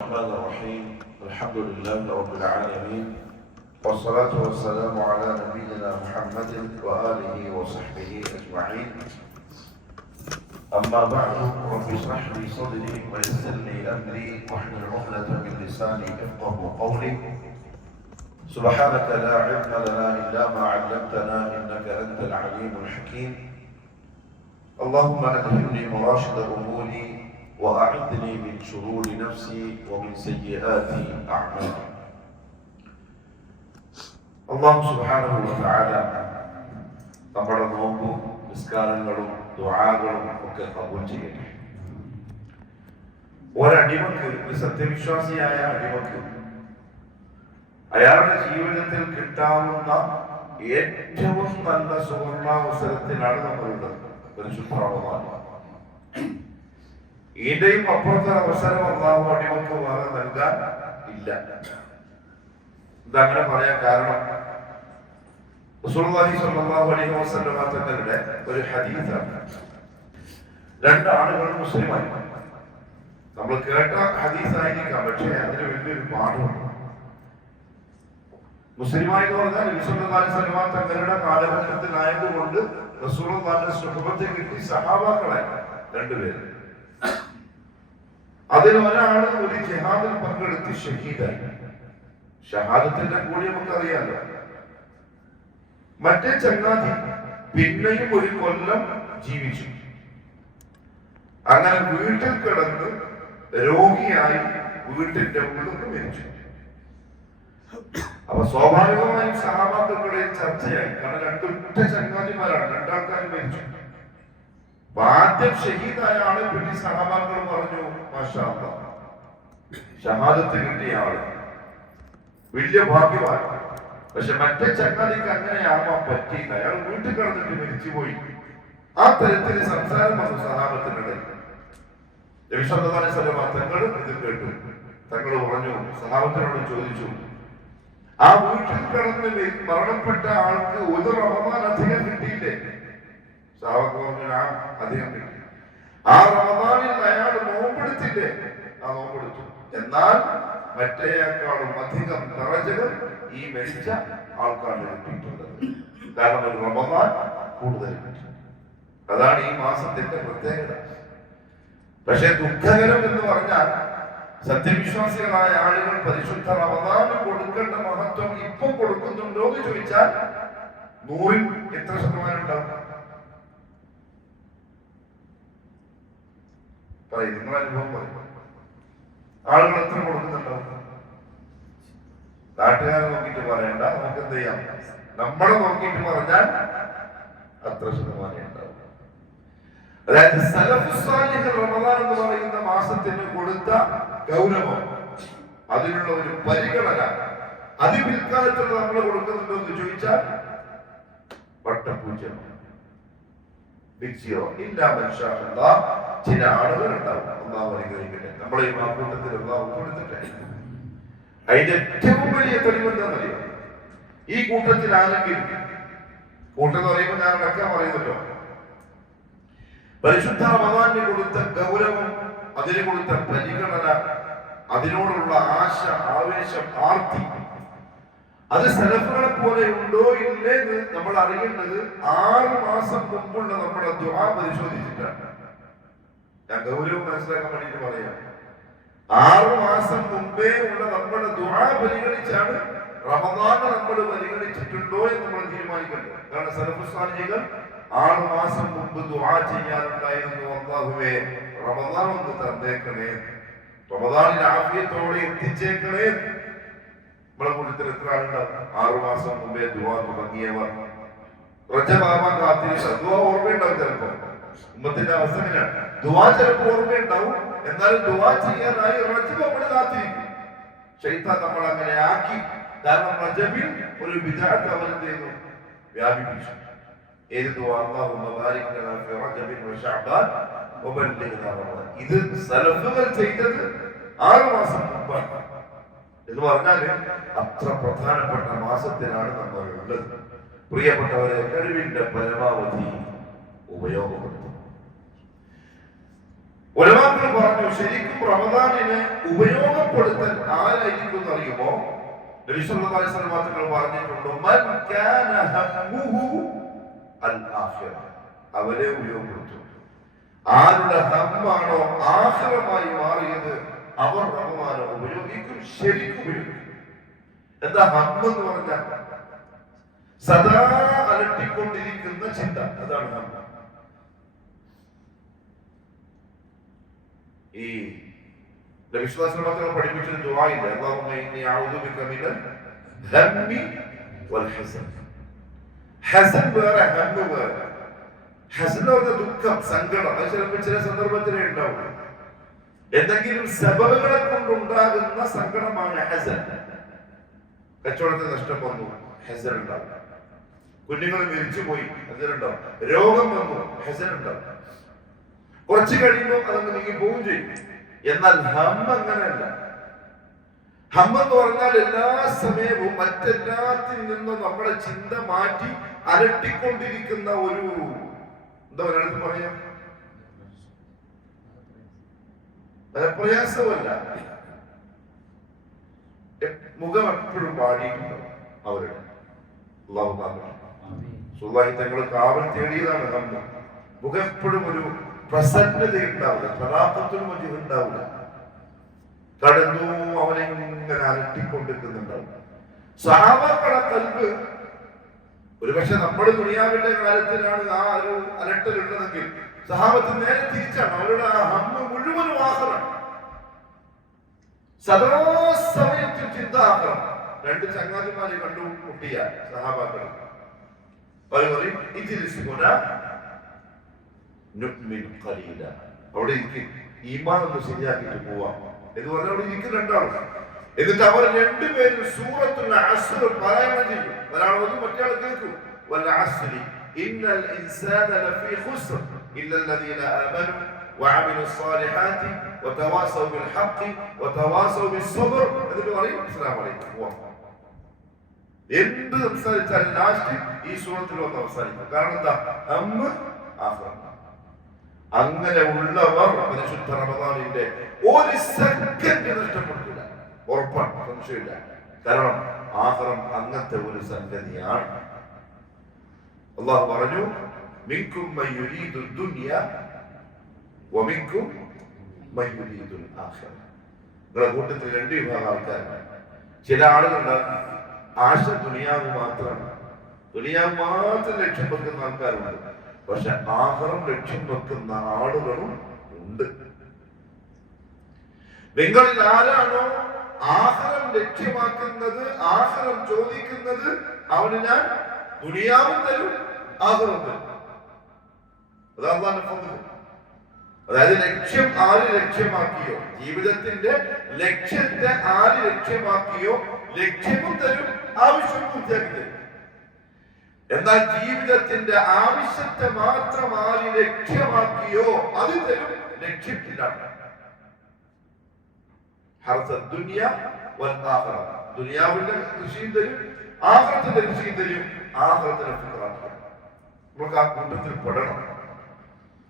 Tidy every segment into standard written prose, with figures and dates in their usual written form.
الرحمن الرحيم الحمد لله رب العالمين والصلاة والسلام على نبينا محمد وآله وصحبه أجمعين. أما بعد رب اشرح لي صدري ويسر لي أمري واحلل عقدة من لساني يفقهوا قولي. سبحانك لا علم لنا إلا ما علمتنا إنك أنت العليم الحكيم. اللهم ألهمني مراشد أموري وأعذني من شرور نفسي ومن سيئات أعمالي. അല്ലാഹു സുബ്ഹാനഹു വ തആല നമ്മുടെ നോമ്പും നിസ്കാരങ്ങളും ദുആകളും ഒക്കെ കബൂൽ ചെയ്യട്ടെ. ഒരടിമക്ക്, സത്യവിശ്വാസിയായ അടിമക്ക് അയാളുടെ ജീവിതത്തിൽ കിട്ടാവുന്ന ഏറ്റവും നല്ല സുവർണാവസരത്തിലാണ് നമ്മളുള്ളത്. പരിശുദ്ധ റമദാൻ. ഇതിന്റെയും അപ്പുറത്തെ അവസരം അല്ലാഹു അടിമക്ക് വേറെ നൽകാൻ ഇല്ല. ഇതങ്ങനെ പറയാൻ കാരണം റസൂലുള്ളാഹി സ്വല്ലല്ലാഹു അലൈഹി വസല്ലം തങ്ങളുടെ ഒരു ഹദീസാണ്. രണ്ട് ആളുകൾ മുസ്ലിമായി. നമ്മൾ കേട്ട ഹദീസായിരിക്കാം, പക്ഷേ അതിന് വലിയൊരു പാഠമുണ്ട്. മുസ്ലിമായി എന്ന് പറഞ്ഞാൽ നബി സല്ലല്ലാഹു അലൈഹി വസല്ലം തങ്ങളുടെ കാലഘട്ടത്തിലായതുകൊണ്ട് റസൂലുള്ളാഹിയുടെ സുഹബത്ത് കിട്ടി സഹാബാക്കളായി രണ്ടുപേര്. അതിൽ ഒരാൾ ഒരു ജിഹാദിൽ പങ്കെടുത്ത് ഷഹീദായി. ഷഹാദത്തിന്റെ കൂടി നമുക്കറിയാലോ. മറ്റേ ചങ്ങാതി പിന്നെയും ഒരു കൊല്ലം ജീവിച്ചു. അങ്ങനെ വീട്ടിൽ കിടന്ന് രോഗിയായി വീട്ടിന്റെ ഉള്ളിൽ മരിച്ചു. അപ്പൊ സ്വാഭാവികമായും സഹാബാക്കളുടെ ചർച്ചയായി. കാരണം രണ്ടൊറ്റ ചങ്ങാതിമാരാണ്, രണ്ടാൾക്കാർ മരിച്ചു. ആദ്യം ഷഹീദായ ആളെ പറ്റി സഹാബാക്കൾ പറഞ്ഞു, മാഷാ അല്ലാഹ്, ഷഹാദത്ത് കിട്ടിയ ആള് വലിയ ഭാഗ്യമാണ്. പക്ഷെ മറ്റേ ചങ്ങാതിക്ക് അങ്ങനെ ആവാൻ പറ്റിയില്ല. അയാൾ വീട്ടിൽ കിടന്നിട്ട് മരിച്ചുപോയി. ആ തരത്തിൽ സംസാരം വന്നു സഹാബത്തിനിടയിൽ. നബി സല്ലല്ലാഹു അലൈഹി വസല്ലം തങ്ങൾ ഇത് കേട്ടു. തങ്ങൾ പറഞ്ഞു, സഹാബത്തിനോട് ചോദിച്ചു, ആ വീട്ടിൽ കിടന്ന് മരണപ്പെട്ട ആൾക്ക് ഒരു റമദാൻ അധികം കിട്ടിയില്ലേ? അധികം കിട്ടി. ആ റമദാനിൽ അയാൾ നോമ്പെടുത്തില്ലേ? ആ നോമ്പെടുത്തു. എന്നാൽ മറ്റേക്കാളും അധികം ദറജകൾ ഈ മരിച്ച ആൾക്കാണ് കിട്ടിയിട്ടുള്ളത്. കാരണം ഒരു റമദാൻ കൂടുതൽ കിട്ടി. അതാണ് ഈ മാസത്തിന്റെ പ്രത്യേകത. പക്ഷെ ദുഃഖകരം എന്ന് പറഞ്ഞാൽ സത്യവിശ്വാസികളായ ആളുകൾ പരിശുദ്ധ റമദാന് കൊടുക്കേണ്ട മഹത്വം ഇപ്പൊ കൊടുക്കുന്നുണ്ടോ എന്ന് ചോദിച്ചാൽ 100-ൽ എത്ര ശതമാനം ഉണ്ടാവും? പറയും, നിങ്ങളുടെ അനുഭവം പറയും. ആളുകൾ എത്ര കൊടുക്കുന്നുണ്ടാവും? നാട്ടുകാരെ നോക്കിയിട്ട് പറയണ്ട, നമുക്ക് എന്ത് ചെയ്യാം, നമ്മളെ നോക്കിയിട്ട് പറഞ്ഞാൽ അത്ര ശതമാനം ഉണ്ടാവും. അതായത് സലഫുസ് സാലിഹ് റമദാൻ എന്ന് പറയുന്ന മാസത്തിന് കൊടുത്ത ഗൗരവം, അതിനുള്ള ഒരു പരിഗണന, അത് പിൽക്കാലത്തുള്ള നമ്മൾ കൊടുക്കുന്നുണ്ടോ എന്ന് ചോദിച്ചാൽ വട്ടപൂജ്യം. ചില ആളുകൾ ഉണ്ടാവും. അല്ലാഹു അനുഗ്രഹിക്കട്ടെ. നമ്മളെ ഈ മാക്കൂട്ടത്തിൽ അല്ലാഹു കൊടുത്തിട്ടെ. അതിന്റെ ഏറ്റവും വലിയ തെളിവ് എന്താണെന്നറിയോ? ഈ കൂട്ടത്തിൽ ആരെങ്കിലും, കൂട്ടം എന്ന് പറയുമ്പോൾ ഞാൻ അടക്കം പറയുന്നല്ലോ, പരിശുദ്ധ റമദാനിന് കൊടുത്ത ഗൗരവം, അതിന് കൊടുത്ത പരിഗണന, അതിനോടുള്ള ആശ, ആവേശം, ആർത്തി, അത് സലഫുകളെ പോലെ ഉണ്ടോ ഇല്ലേ എന്ന് നമ്മൾ അറിയേണ്ടത് 6 മാസം മുമ്പുള്ള നമ്മുടെ ദുആ പരിശോധിച്ചിട്ടാണ്. ഞാൻ ഗൗരവം മനസ്സിലാക്കാൻ വേണ്ടിയിട്ട് പറയാം. 6 മാസം മുമ്പേ ഉള്ള നമ്മുടെ ദുആ പരിഗണിച്ചാണ് റമദാൻ നമ്മൾ പരിഗണിച്ചിട്ടുണ്ടോ എന്ന് നമ്മൾ തീരുമാനിക്കേണ്ടത്. കാരണം സലഫുസ് സാലിഹ്കൾ 6 മാസം മുമ്പ് ദുആ ചെയ്യാറുണ്ടായിരുന്നു, അല്ലാഹുവേ റമദാൻ ഒന്ന് തന്നേക്കണേ, റമദാനിൽ ആഫിയത്തോടെ എത്തിച്ചേക്കണേ. നമ്മളെ കൂട്ടത്തിൽ എത്ര ആളുണ്ടാവും 6 മാസം മുമ്പേ ദുആ തുടങ്ങിയവർ? റജബാവാൻ കാത്തിരിച്ച ദുആ ഓർമ്മയുണ്ടാവും. ചിലപ്പോ ഉമ്മത്തിന്റെ അവസ്ഥ എങ്ങനെയാണ്? ദുആ ചിലപ്പോൾ ഓർമ്മയുണ്ടാവും, എന്നാലും ദുആ ചെയ്യാനായി റജബ് നമ്മൾ കാത്തിരിക്കും. ശൈത്താൻ നമ്മൾ അങ്ങനെ ആക്കി. കാരണം റജബിൽ ഒരു ബിദ്അത്ത് അവർ എന്ത് ചെയ്തു? വ്യാപിപ്പിച്ചു. ഏത് ദുആ? അല്ലാഹുമ്മ ബാരിക് ലനാ ഫീ റജബിൻ വ ശഅബാൻ വബല്ലിഗ്നാ റമദാൻ. ഇത് സലഫുകൾ ചെയ്തത് 6 മാസം മുമ്പാണ്. എന്ന് പറഞ്ഞാൽ അത്ര പ്രധാനപ്പെട്ട മാസത്തിലാണ് നമ്മൾ ഉള്ളത്. പ്രിയപ്പെട്ടവരെ, കഴിവിന്റെ പരമാവധി ഉപയോഗപ്പെടുത്തും. ഉലമാക്കൾ പറഞ്ഞു ശരിക്കും റമദാനിനെ ഉപയോഗപ്പെടുത്താൻ ആരായിരിക്കും അറിയുമോ? നബി സല്ലല്ലാഹു അലൈഹി വസല്ലം തങ്ങൾ പറഞ്ഞിട്ടുണ്ട്, മൻ കാന ഹമ്മുഹു അൽ ആഖിറ, അവരെ ഉപയോഗപ്പെടുത്തും. ആരുടെ ഹമ്മാണോ ആഖിറമായി മാറിയത് അവർ റമദാനെ ഉപയോഗിക്കും, ശരിക്കും ഉപയോഗിക്കും. എന്താ ഹമ്മ് എന്ന് പറഞ്ഞാൽ? സദാ അലട്ടിക്കൊണ്ടിരിക്കുന്ന ചിന്ത, അതാണ് ഹമ്മ്. ഈ വിശ്വാസങ്ങൾ പഠിപ്പിച്ചൊരു ദുആയില്ല, അല്ലാഹുമ്മ ഇന്നി അഊദു ബിക മിനൽ ഹമ്മി വൽ ഹസൻ. ഹസൻ വേറെ, ഹമ്മ് വേറെ. ഹസൻ എന്ന് പറഞ്ഞ ദുഃഖം, സങ്കടം, അത് ചിലപ്പോൾ ചില സന്ദർഭത്തിലേ ഉണ്ടാവും. എന്തെങ്കിലും സബബുകളെ കൊണ്ടുണ്ടാകുന്ന സങ്കടമാണ് ഹസൻ. കച്ചവടത്തിൽ നഷ്ടം വന്നു, ഹസൻ ഉണ്ടാവും. കുഞ്ഞുങ്ങൾ മരിച്ചുപോയി, ഹസൻ ഉണ്ടാവും. രോഗം വന്നു, ഹസൻ ഉണ്ടാവും. കുറച്ച് കഴിയുമ്പോൾ അതങ്ങ് നീങ്ങി പോവുകയും ചെയ്യും. എന്നാൽ ഹമ്മ് അങ്ങനെയല്ല. ഹമ്മ് എന്ന് പറഞ്ഞാൽ എല്ലാ സമയവും മറ്റെല്ലാത്തിൽ നിന്നും നമ്മുടെ ചിന്ത മാറ്റി അലട്ടിക്കൊണ്ടിരിക്കുന്ന ഒരു, എന്താ ഒരാൾക്ക് പറയാം, പ്രയാസമല്ല, മുഖം എപ്പോഴും പാടിയിട്ടുണ്ടാവും അവരുടെ. സുല്ലാഹിത്തങ്ങൾ കാവൽ തേടിയതാണ് ഹമ്മ്. മുഖം എപ്പോഴും ഒരു പ്രസന്നത ഉണ്ടാവില്ല, പ്രതാപത്തിനും ഉണ്ടാവില്ല. കടന്നു അവനെങ്ങനെ അലട്ടിക്കൊണ്ടിരിക്കുന്നുണ്ടാവും. സഹാബാക്കളുടെ കൽബ്, ഒരുപക്ഷെ നമ്മുടെ ദുനിയാവിന്റെ കാര്യത്തിലാണ് ആ ഒരു അലട്ടലുള്ളതെങ്കിൽ സഹാബത്ത് നേരെ തിരിച്ചാണ്. അവരുടെ ആ ഹമ്മ് മുഴുവനും ആഹ്റം, സദാ സമയത്തിൽ ചിന്ത ആഹ്റം. രണ്ട് ചങ്ങാതിമാരെ കണ്ടു മുട്ടിയ സഹാബാക്കൾ അവിടെ ഈമാൻ ഒന്ന് ശരിയാക്കിയിട്ട് പോവാം എന്ന് പറഞ്ഞാൽ അവിടെ ഇരിക്കുന്നുണ്ടാവും. എന്നിട്ട് അവർ രണ്ടുപേരും സൂറത്തുൽ അസ്ർ പാരായണം ചെയ്യും. ഒരാൾ വന്ന് മറ്റേ കേൾക്കും, വൽ അസ്രി ഇന്നൽ ഇൻസാന ലഫീ ഖുസ്ർ ഇല്ലല്ലദീന ആമനു വഅമിലു സ്സാലിഹാത്തി വതവാസൗ ബിൽ ഹഖ് വതവാസൗ ബിസ്സബ്ർ. എന്നിട്ട് പറയും അസ്സലാമു അലൈക്കും. എന്ത് സംസാരിച്ചാലും ലാസ്റ്റ് ഈ സൂറത്തിൽ വന്ന് അവസാനിക്കും. കാരണം എന്താ? ഹമ്മ് ആഖിറ. അങ്ങനെ ഉള്ളവർ പരിശുദ്ധ റമദാനിന്റെ ഒരു സെക്കൻഡ് നഷ്ടപ്പെടില്ല, ഉറപ്പാണ്, സംശയമില്ല. കാരണം ആഖിറം അങ്ങനത്തെ ഒരു സംഗതിയാണ്. അല്ലാഹു പറഞ്ഞു, മിൻകും മൻ യുരീദു ദുനിയ വമിൻകും മൻ യുരീദുൽ ആഖിറ. നിങ്ങളുടെ കൂട്ടത്തിൽ രണ്ട് വിഭാഗം ആൾക്കാരാണ്. ചില ആളുകളുടെ ആശ ദുനിയാവ് മാത്രമാണ്, ദുനിയാവ് മാത്രം ലക്ഷ്യം വെക്കുന്ന ആൾക്കാരുണ്ട്. പക്ഷെ ആഖിറം ലക്ഷ്യം വെക്കുന്ന ആളുകളും ഉണ്ട്. നിങ്ങളിൽ ആരാണോ ആഖിറം ലക്ഷ്യമാക്കുന്നത്, ആഖിറം ചോദിക്കുന്നത്, അവന് ഞാൻ ദുനിയാവും തരും ആഖിറം തരും. അതായത് ലക്ഷ്യം ആര് ലക്ഷ്യമാക്കിയോ, ജീവിതത്തിന്റെ ലക്ഷ്യത്തെ ആര് ലക്ഷ്യമാക്കിയോ ലക്ഷ്യവും തരും, ആവശ്യം പൂർത്തിയാക്കി തരും. എന്നാൽ ജീവിതത്തിന്റെ ആവശ്യത്തെ മാത്രം ആര് ലക്ഷ്യമാക്കിയോ അത് തരും, ലക്ഷ്യത്തില്ല. ദുനിയാവിന്റെ കൃഷിയും തരും, ആഖിറത്തിന്റെ കൃഷിയും തരും, ആഖിറത്തിന്റെ ഫിക്റാക്കും. നമുക്ക് ആ കൂട്ടത്തിൽ പെടണം.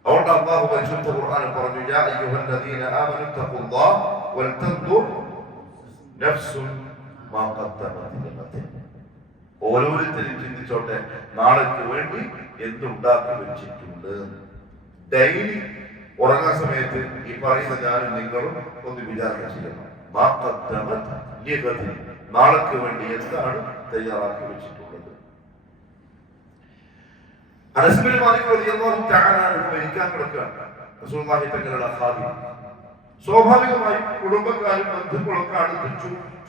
അതുകൊണ്ട് അല്ലാഹു പരിശുദ്ധ ഖുർആനിൽ പറഞ്ഞു, യാ അയ്യുഹല്ലദീന ആമനു തഖുല്ലാഹ വൽതൻദുർ നഫ്സുൻ മാ ഖദ്ദമത് ലിഗദിൻ. ഓരോരുത്തരും ചിന്തിച്ചോട്ടെ, നാളേക്ക് വേണ്ടി എന്തുണ്ടാക്കി വെച്ചിട്ടുണ്ട്. ഡെയിലി ഉറങ്ങാൻ സമയത്ത് ഈ പറയുന്ന ഞാനും നിങ്ങളും ഒന്ന് വിചാരണ ചെയ്യണം. മാ ഖദ്ദമത് ലിഗദിൻ, നാളേക്ക് വേണ്ടി എന്താണ് തയ്യാറാക്കി വെച്ചിട്ടുള്ളത്. അനസ് ബിൻ മാലിക് റളിയല്ലാഹു തആല അൻഹു മരിക്കാൻ കിടക്കുകയാണ്. റസൂലുള്ളാഹി തങ്ങളുടെ ഖാദിം. സ്വാഭാവികമായി കുടുംബക്കാരും ബന്ധുക്കളൊക്കെ അടുത്ത്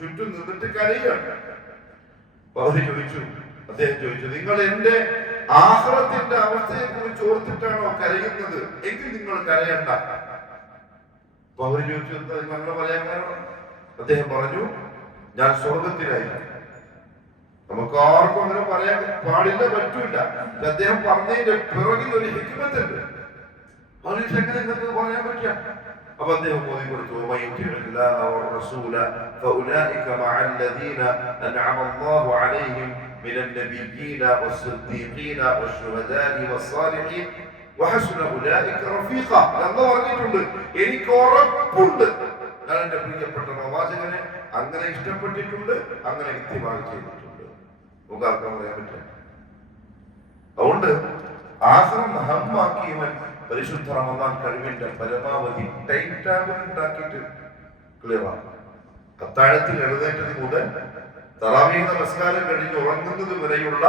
ചുറ്റും നിന്നിട്ട് കരയുകയാണ്. അദ്ദേഹം ചോദിച്ചു, നിങ്ങൾ എന്റെ ആഖിറത്തിന്റെ അവസ്ഥയെ കുറിച്ച് ഓർത്തിട്ടാണോ കരയുന്നത്? എങ്കിൽ നിങ്ങൾ കരയണ്ട. അവര് ചോദിച്ചു, എന്താ നിങ്ങൾ പറയാൻ കാരണം? അദ്ദേഹം പറഞ്ഞു, ഞാൻ സ്വർഗത്തിലായിരുന്നു. നമുക്ക് ആർക്കും അങ്ങനെ പറയാൻ പാടില്ല, പറ്റൂല. അദ്ദേഹം പറഞ്ഞതിന്റെ പിറകിൽ ഒരു ഹിക്മത്തുണ്ട്. അവര് എങ്ങനെ നിങ്ങൾക്ക് പറയാൻ പറ്റില്ല? അപ്പൊ അദ്ദേഹം മോദി കൊടുത്തു, فأولئك مع الذين أنعم الله عليهم من النبيين والصديقين والشهداء والصالحين വഹസ്ന ഉലൈക റഫീഖ. എന്ന് പറഞ്ഞിട്ടുണ്ട്. എനിക്ക് ഉറപ്പുണ്ട് ഞാൻ എന്റെ പ്രിയപ്പെട്ട പ്രവാചകനെ അങ്ങനെ ഇഷ്ടപ്പെട്ടിട്ടുണ്ട്, അങ്ങനെ ഇത്തിബാഅ് ചെയ്തിട്ടുണ്ട്. നമുക്ക് ആർക്കും പറയാൻ പറ്റില്ല. അതുകൊണ്ട് ആഖിറം ഹമ്മാക്കിയവൻ പരിശുദ്ധ റമദാൻ കഴിവിന്റെ പരമാവധി ടൈം ടേബിൾ ഉണ്ടാക്കിയിട്ട് ക്ലിയർ ആക്കും. അത്താഴത്തിൽ എഴുന്നേറ്റത് മുതൽ തറാവീഹ് നമസ്കാരം കഴിഞ്ഞ് ഉറങ്ങുന്നത് വരെയുള്ള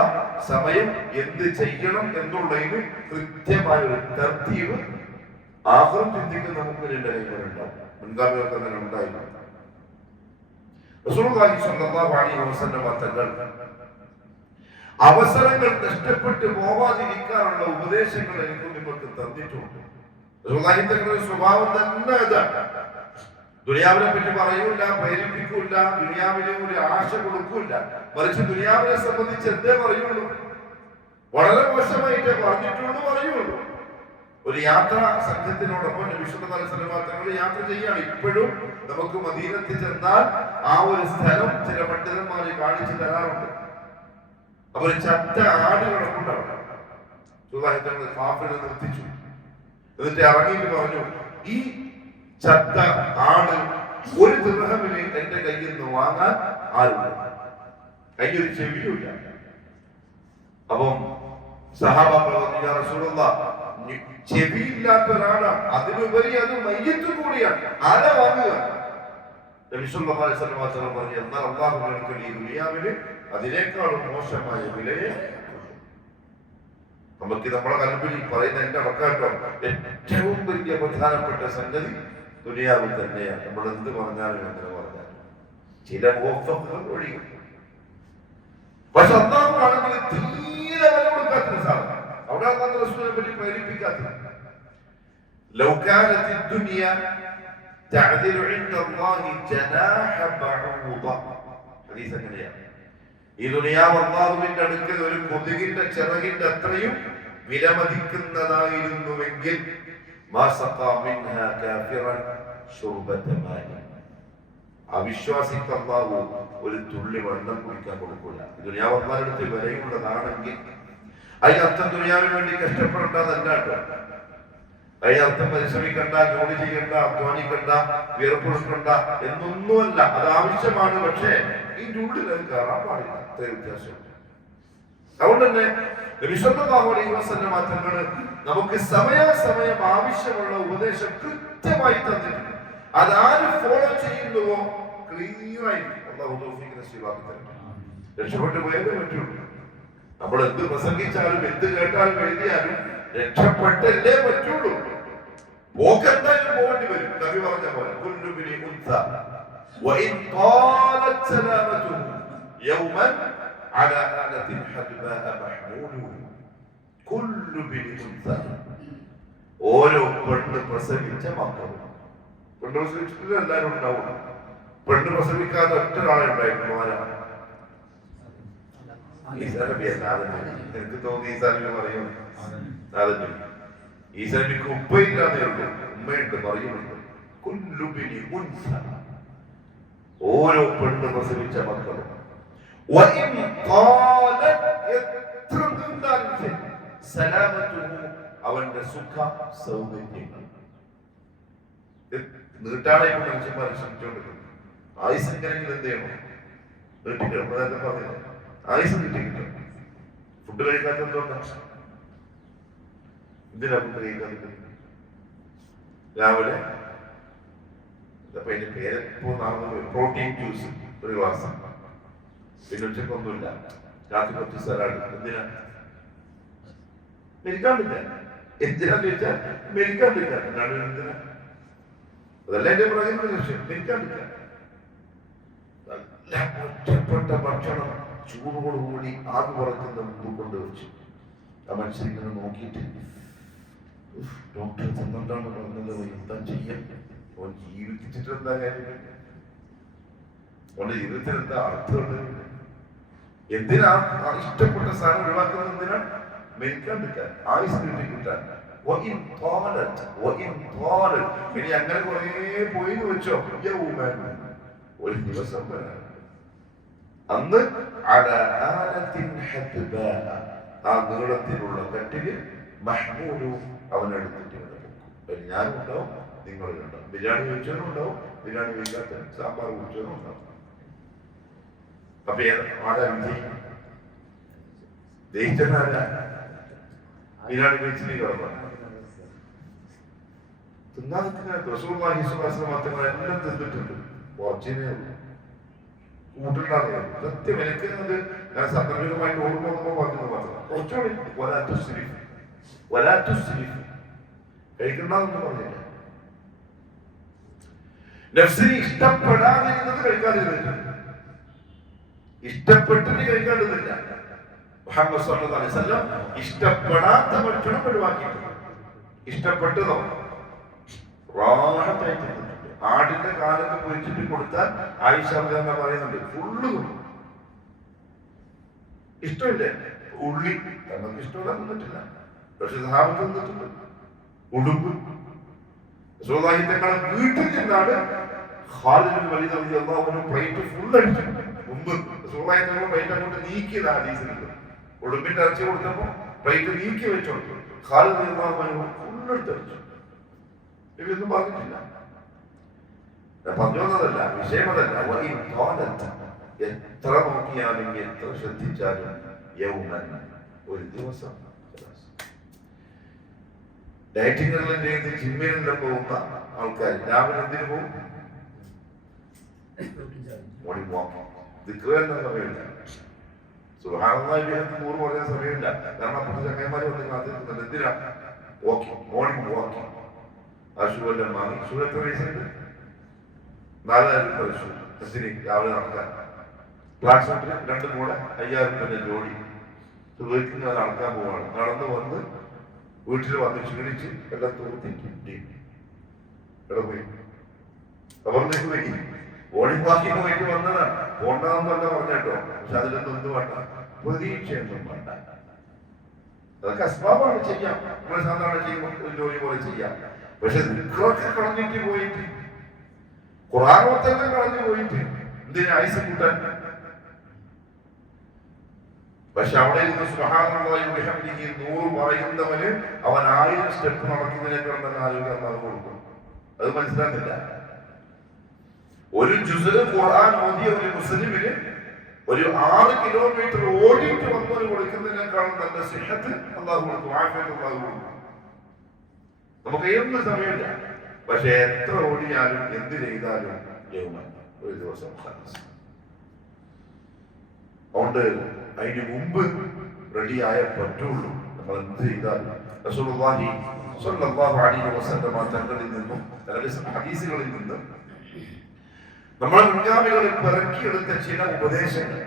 സമയം എന്ത് ചെയ്യണം എന്നുള്ളതിന് കൃത്യമായ ഒരു തർത്തീവ് ആഖിറം ചിന്തിക്കുന്ന നമുക്ക് എന്റെ കൈകളുണ്ടാവും. മുൻഗാമികൾക്ക് അങ്ങനെ ഉണ്ടായിരുന്നു. റസൂലുള്ളാഹി സ്വല്ലല്ലാഹു അലൈഹി വസല്ലം തങ്ങൾ അവസരങ്ങൾ നഷ്ടപ്പെട്ടു പോവാതിരിക്കാനുള്ള ഉപദേശങ്ങൾ എനിക്ക് നിങ്ങൾക്ക് തന്നിട്ടുണ്ട്. റസൂലുള്ളാഹി തങ്ങളുടെ സ്വഭാവം തന്നെ ഇതാണ്. ദുനിയാവിനെ പറ്റി പറയൂല, പ്രേരിപ്പിക്കൂല, ദുനിയാവിനെ ഒരു ആശ കൊടുക്കൂല. മറിച്ച് ദുനിയാവിനെ സംബന്ധിച്ച് എന്തേ പറയുള്ളൂ? വളരെ മോശമായിട്ടേ പറയുള്ളൂ. ഒരു യാത്രാ സംഘത്തിനോടൊപ്പം നബി സല്ലല്ലാഹു അലൈഹി വസല്ലം തങ്ങൾ യാത്ര ചെയ്യാണ്. ഇപ്പോഴും നമുക്ക് മദീനത്തിൽ ചെന്നാൽ ആ ഒരു സ്ഥലം ചില പണ്ഡിതന്മാർ കാണിച്ചു തരാറുണ്ട്. അപ്പൊ ഒരു ചത്ത ആട് കിടക്കുന്നുണ്ടാവും. സുഹാഹിതങ്ങൾ കാഫിനെ നിർത്തിച്ചു. എന്നിട്ട് ഇറങ്ങിയിട്ട് പറഞ്ഞു, ഈ ചത്ത ആട് ഒരു ദിർഹമിന് എന്റെ കയ്യിൽ നിന്ന് വാങ്ങാൻ ആരുമില്ല, കയ്യൊരു ചെവിയുമില്ല. അപ്പം സഹാബാക്കൾ പറഞ്ഞു, യാ റസൂലല്ലാഹ്, ചെവിയില്ലാത്ത ഒരാളാണ്, അതിനുപരി അത് മയ്യത്ത് കൂടിയാണ്, ആരാ വാങ്ങുക? നബി സല്ലല്ലാഹു അലൈഹി വസല്ലം പറഞ്ഞു, എന്നാൽ അല്ലാഹു നിങ്ങൾക്ക് ഈ ദുനിയാവില് അതിനേക്കാളും മോശമായ വിലയെ നമുക്ക് നമ്മളെ കൽബിൽ പറയുന്ന എന്റെ അടക്കാട്ടോ ഏറ്റവും വലിയ പ്രധാനപ്പെട്ട സംഗതി ദുനിയാവിൽ തന്നെയാണ്. നമ്മൾ എന്ത് പറഞ്ഞാലും എങ്ങനെ പറഞ്ഞാലും ചില മോഹങ്ങൾ ഒഴിയും. പക്ഷെ അല്ലാഹു ആണെങ്കിൽ തീരെ വില കൊടുക്കാത്തൊരു സാധനം. അവിടെ അല്ലാഹു റസൂലിനെ പറ്റി പ്രേരിപ്പിക്കാത്തത്. ലൗ കാനത്തി ദുനിയ തഅദിലു ഇൻദല്ലാഹി ജനാഹ ബഅൂദ. ഹദീസ് അങ്ങനെയാണ്. ഈ ദുനിയാവ് അല്ലാഹുവിന്റെ അടുക്കൽ ഒരു കൊതുകിന്റെ ചിറകിന്റെ അത്രയും വിലമതിക്കുന്നതായിരുന്നുവെങ്കിൽ അവിശ്വാസിക്ക് അല്ലാഹു ഒരു തുള്ളി വെള്ളം കുടിക്കാൻ കൊടുക്കൂല. ദുനിയാവ് അല്ലാഹുവിന്റെ അടുത്ത് വിലയുള്ളതാണെങ്കിൽ അതിനർത്ഥം ദുനിയാവിന് വേണ്ടി കഷ്ടപ്പെടേണ്ടതല്ല കേട്ടോ. അതിനർത്ഥം പരിശ്രമിക്കണ്ട, ജോലി ചെയ്യണ്ട, അധ്വാനിക്കണ്ട, വിയർപ്പൊഴുക്കണ്ട എന്നൊന്നുമല്ല. അത് ആവശ്യമാണ്. പക്ഷേ ഈ ഉള്ളിൽ അത് കയറാൻ പാടില്ല. അത്രയും വ്യത്യാസമുണ്ട്. അതുകൊണ്ട് തന്നെ നബി സല്ലല്ലാഹു അലൈഹി വസല്ലം തങ്ങൾ നമുക്ക് സമയാസമയം ആവശ്യമുള്ള ഉപദേശം കൃത്യമായി തന്നിട്ടുണ്ട്. അതാര് ഫോളോ ചെയ്യുന്നുവോ ക്ലിയറായി അല്ലാഹു തൗഫീഖ് നസീബാക്കി തരും. രക്ഷപ്പെട്ടു പോയതേ പറ്റുള്ളൂ. നമ്മൾ എന്ത് പ്രസംഗിച്ചാലും എന്ത് കേട്ടാലും എഴുതിയാലും രക്ഷപ്പെട്ടല്ലേ പറ്റുള്ളൂ. പോക്കെന്തായാലും പോകേണ്ടി വരും. കവി പറഞ്ഞ പോലെ കുല്ലുബിനി ഉൻസ വഇൻ ഖാലത് സലാമതുഹു യൗമൻ അലാ ആലത്തിൻ ഹദ്ബാഅ മഹ്മൂലു. കുല്ലുബിനി ഉൻസ, ഓരോ പെണ്ണ് പ്രസവിച്ച മക്കളും. പെണ്ണ് പ്രസവിച്ചിട്ട് എല്ലാവരും ഉണ്ടാവും. പെണ്ണ് പ്രസവിക്കാതെ ഒറ്റ ഒരാളെ ഉണ്ടായിരുന്നു. ആരാണ്? എനിക്ക് തോന്നി ഈസാനബി പറയും. ഈസാനബിക്ക് ഉപ്പയില്ലാന്നേ ഉള്ളൂ, ഉമ്മയുണ്ട്, പറയുന്നുണ്ട്. കുല്ലുബിനി ഉൻസ, ഓരോ പെണ്ണ് പ്രസവിച്ച മക്കളും. എത്ര നീണ്ടാലും ശരി, സലാമത്തുഹു, അവന്റെ സുഖ സൗകര്യങ്ങൾ. നീട്ടാനായി മനുഷ്യന്മാരെ ശ്രമിച്ചുകൊണ്ടിരിക്കുന്നു. ആയുസെങ്കിലും എന്ത് ചെയ്യണം? നീട്ടിക്കണം. നേരത്തെ പറഞ്ഞത് ആയുസ് കിട്ടിക്കിട്ടും. ഫുഡ് കഴിക്കാത്ത എന്തുകൊണ്ടാണ്? എന്തിനാ ഫുഡ് കഴിക്കാത്തത്? രാവിലെ അതിന്റെ പേരെപ്പോ പ്രോട്ടീൻ ജ്യൂസ് ഒരു ഗ്ലാസ്, പിന്നെ ഉച്ചക്കൊന്നുമില്ല, രാത്രി കുറച്ച് സലാഡ്. എന്തിനാ? മെരിക്കാൻ പറ്റില്ല. എന്തിനാന്ന് ചോദിച്ചാൽ മെരിക്കാൻ പറ്റില്ല. എന്താണ് എന്തിനാ? അതല്ല എന്റെ പറയുന്ന ലക്ഷ്യം. മെരിക്കാൻ പറ്റില്ല. നല്ല ഒറ്റപ്പെട്ട ഭക്ഷണം ചൂടോടുകൂടി ആദ്യ പുറത്തുന്ന മുമ്പ് കൊണ്ടുവച്ചു. ആ മനുഷ്യരിങ്ങനെ നോക്കിയിട്ട്, ഡോക്ടർ ചെന്നിട്ടാണ് പറഞ്ഞത്, എന്താ ചെയ്യാൻ? ഓൻ ജീവിച്ചിട്ട് എന്താ കാര്യം? ഓന്റെ ജീവിതത്തിൽ എന്താ അർത്ഥമുണ്ട്? എന്തിനാ ഇഷ്ടപ്പെട്ട സാധനം ഒഴിവാക്കുന്നത്? എന്തിനാ? മെരിക്കാൻ കിട്ടാൻ, ആയുസ് കിട്ടി കിട്ടാൻ. ഇനി അങ്ങനെ കുറെ പോയിന്ന് വെച്ചോ, ഒരു ദിവസം വരാൻ അന്ന് ആ നീളത്തിലുള്ള കട്ടില് മഹ്മൂലു, അവനെടുത്തിട്ട് ഇങ്ങനെ പോകും. ഞാനും ഉണ്ടാവും, നിങ്ങളിലുണ്ടാവും. ബിരിയാണി കഴിച്ചവരും ഉണ്ടാവും, ബിരിയാണി കഴിക്കാത്ത സാമ്പാർ കുടിച്ചവരും ഉണ്ടാവും. അപ്പൊ ആരാ വിജയിക്കും? ജയിച്ചനാരാ? ബിരിയാണി കഴിച്ചിട്ട് കിടന്നു തിന്നാതിന് റസൂലുള്ളാഹി സ്വല്ലല്ലാഹു അലൈഹി വസല്ലം മാത്രങ്ങളെല്ലാം തിന്നിട്ടുണ്ട്. കുറച്ചിനെ കൂട്ടുണ്ടാകുന്നത് സത്യം. എനിക്ക് അത് ഞാൻ സന്ദർഭികമായിട്ട് ഓർമ്മ പറഞ്ഞത് മാത്രം. കുറച്ചുകൂടി വലാത്തുസ്രിഫ് കഴിക്കണ്ടെന്നൊന്നും പറഞ്ഞില്ല. നഫ്സിന് ഇഷ്ടപ്പെടാതിരുന്നത് കഴിക്കാതിരുന്നിട്ടുണ്ട്, ഇഷ്ടപ്പെട്ടിട്ട് കഴിക്കാണ്ടിരുന്നില്ല. മുഹമ്മദ് സ്വല്ലല്ലാഹു അലൈഹി വസല്ലം ഇഷ്ടപ്പെടാത്ത ഭക്ഷണം ഒഴിവാക്കിയിട്ടുണ്ട്. ഇഷ്ടപ്പെട്ടതോ റാഹത്തായിട്ട് തിന്നിട്ടുണ്ട്. ആടിന്റെ കാലൊക്കെ പൊരിച്ചിട്ട് കൊടുത്താൽ ആയിഷ റളിയല്ലാഹു അൻഹ പറയുന്നുണ്ട്, ഫുള്ള് തിന്നും. ഇഷ്ടമില്ലേ ഉള്ളി? തങ്ങൾക്ക് ഇഷ്ടമുള്ള തിന്നിട്ടില്ല, പക്ഷെ സഹാബത്ത് തിന്നിട്ടുണ്ട്. ഉടുമ്പ് റസൂലുള്ളാഹി തങ്ങളെ വീട്ടിൽ നിന്നാണ് ഖാലിദ് ബിൻ വലീദ് റളിയല്ലാഹു അൻഹു പ്ലേറ്റ് ഫുൾ അടിച്ചു. മുമ്പ് റസൂലുള്ളാഹി തങ്ങൾ പ്ലേറ്റ് അങ്ങോട്ട് നീക്കിയത് ഹദീസിലുണ്ട്. ഉടുമ്പിന്റെ ഇറച്ചി കൊടുത്തപ്പോൾ പ്ലേറ്റ് നീക്കി വെച്ചോളൂ. ഖാലിദ് റളിയല്ലാഹു അൻഹു ഫുൾ എടുത്തടിച്ചു. ഇതൊന്നും പറഞ്ഞിട്ടില്ല. പറഞ്ഞു വന്നതല്ല, വിഷയമതല്ല. എത്ര നോക്കിയാലും എത്ര ശ്രദ്ധിച്ചാലും യൗമൻ, ഒരു ദിവസം. ഡയറ്റിംഗെല്ലാം ചെയ്ത് ജിമ്മിനെല്ലാം പോകുന്ന ആൾക്കാർ രാവിലെ എന്തിനു പോകും? Morning walk. ദിക്റെല്ലാം സമയമില്ല. സുബ്ഹാനല്ലാഹി ബിഹംദിഹി 100 പറയാൻ സമയമില്ല. കാരണം അപ്പുറത്തെ ചങ്ങന്മാർ വന്ന് കാത്തിരിക്കുന്നുണ്ട്. എന്തിനാ? Walking, morning walking. ആ ഷൂ എല്ലാം വാങ്ങി. ഷൂ എത്ര പൈസയുണ്ട്? 4000 രൂപ ഷൂ. എന്തിന്? രാവിലെ നടക്കാൻ. പ്ലാറ്റ്ഫോമിൽ 2 കൂടെ 5000 രൂപ ജോഡി. സുബഹിക്ക് നടക്കാൻ പോവാണ്. നടന്നു വന്ന് വീട്ടിൽ വന്ന് ക്ഷീണിച്ച് എല്ലാം തോന്നിട്ട് എവിടെ പോയി? അവർക്ക് പോയി മോർണിംഗ് വാക്കിംഗ് പോയിട്ട് വന്നതാണ്. പോണ്ടെന്നല്ല പറഞ്ഞേട്ടോ, പക്ഷെ അതിലൊന്നും എന്ത് വേണ്ട, പ്രതീക്ഷയൊന്നും വേണ്ട. അതൊക്കെ അസ്ബാബാണ്, ചെയ്യാം. നമ്മൾ സാധാരണ ചെയ്യുമ്പോൾ ജോലി പോലെ ചെയ്യാം. പക്ഷെ നിങ്ങളൊക്കെ കളഞ്ഞിട്ട് പോയിട്ട്, ഖുർആനൊക്കെ കളഞ്ഞു പോയിട്ട് എന്തിനാ ആയുസ് കൂട്ടാൻ? പക്ഷെ അവിടെ ഇരുന്ന് സുബ്ഹാനല്ലാഹി വബിഹംദിഹി 100 പറയുന്നവന് അവൻ 1000 സ്റ്റെപ്പ് നടക്കുന്നതിനേക്കാൾ നല്ല ആരോഗ്യം അല്ലാഹു കൊടുക്കും. അത് മനസ്സിലാകുന്നില്ല. ഒരു ജുസ് ഖുർആൻ ഓതിയ ഒരു മുസ്ലിമിന് ഒരു 6 കിലോമീറ്റർ ഓടിയിട്ട് വന്നവന് കൊടുക്കുന്നതിനേക്കാളും നല്ല സിഹത്ത് അല്ലാഹു കൊടുക്കും, ആഫിയത്ത് അല്ലാഹു കൊടുക്കും. നമുക്ക് ഏതൊന്നും സമയമില്ല. പക്ഷെ എത്ര ഓടിയാലും എന്ത് ചെയ്താലും ഒരു ദിവസം. അതുകൊണ്ട് അതിന് മുമ്പ് റെഡിയായ പറ്റുള്ളൂ. നമ്മൾ എന്ത് ചെയ്താലും റസൂലുള്ളാഹി സ്വല്ലല്ലാഹു അലൈഹി വസല്ലം തങ്ങളിൽ നിന്നും ഹദീസുകളിൽ നിന്നും നമ്മളെ മുൻഗാമികളിൽ പിറക്കിയെടുത്ത ചില ഉപദേശങ്ങൾ,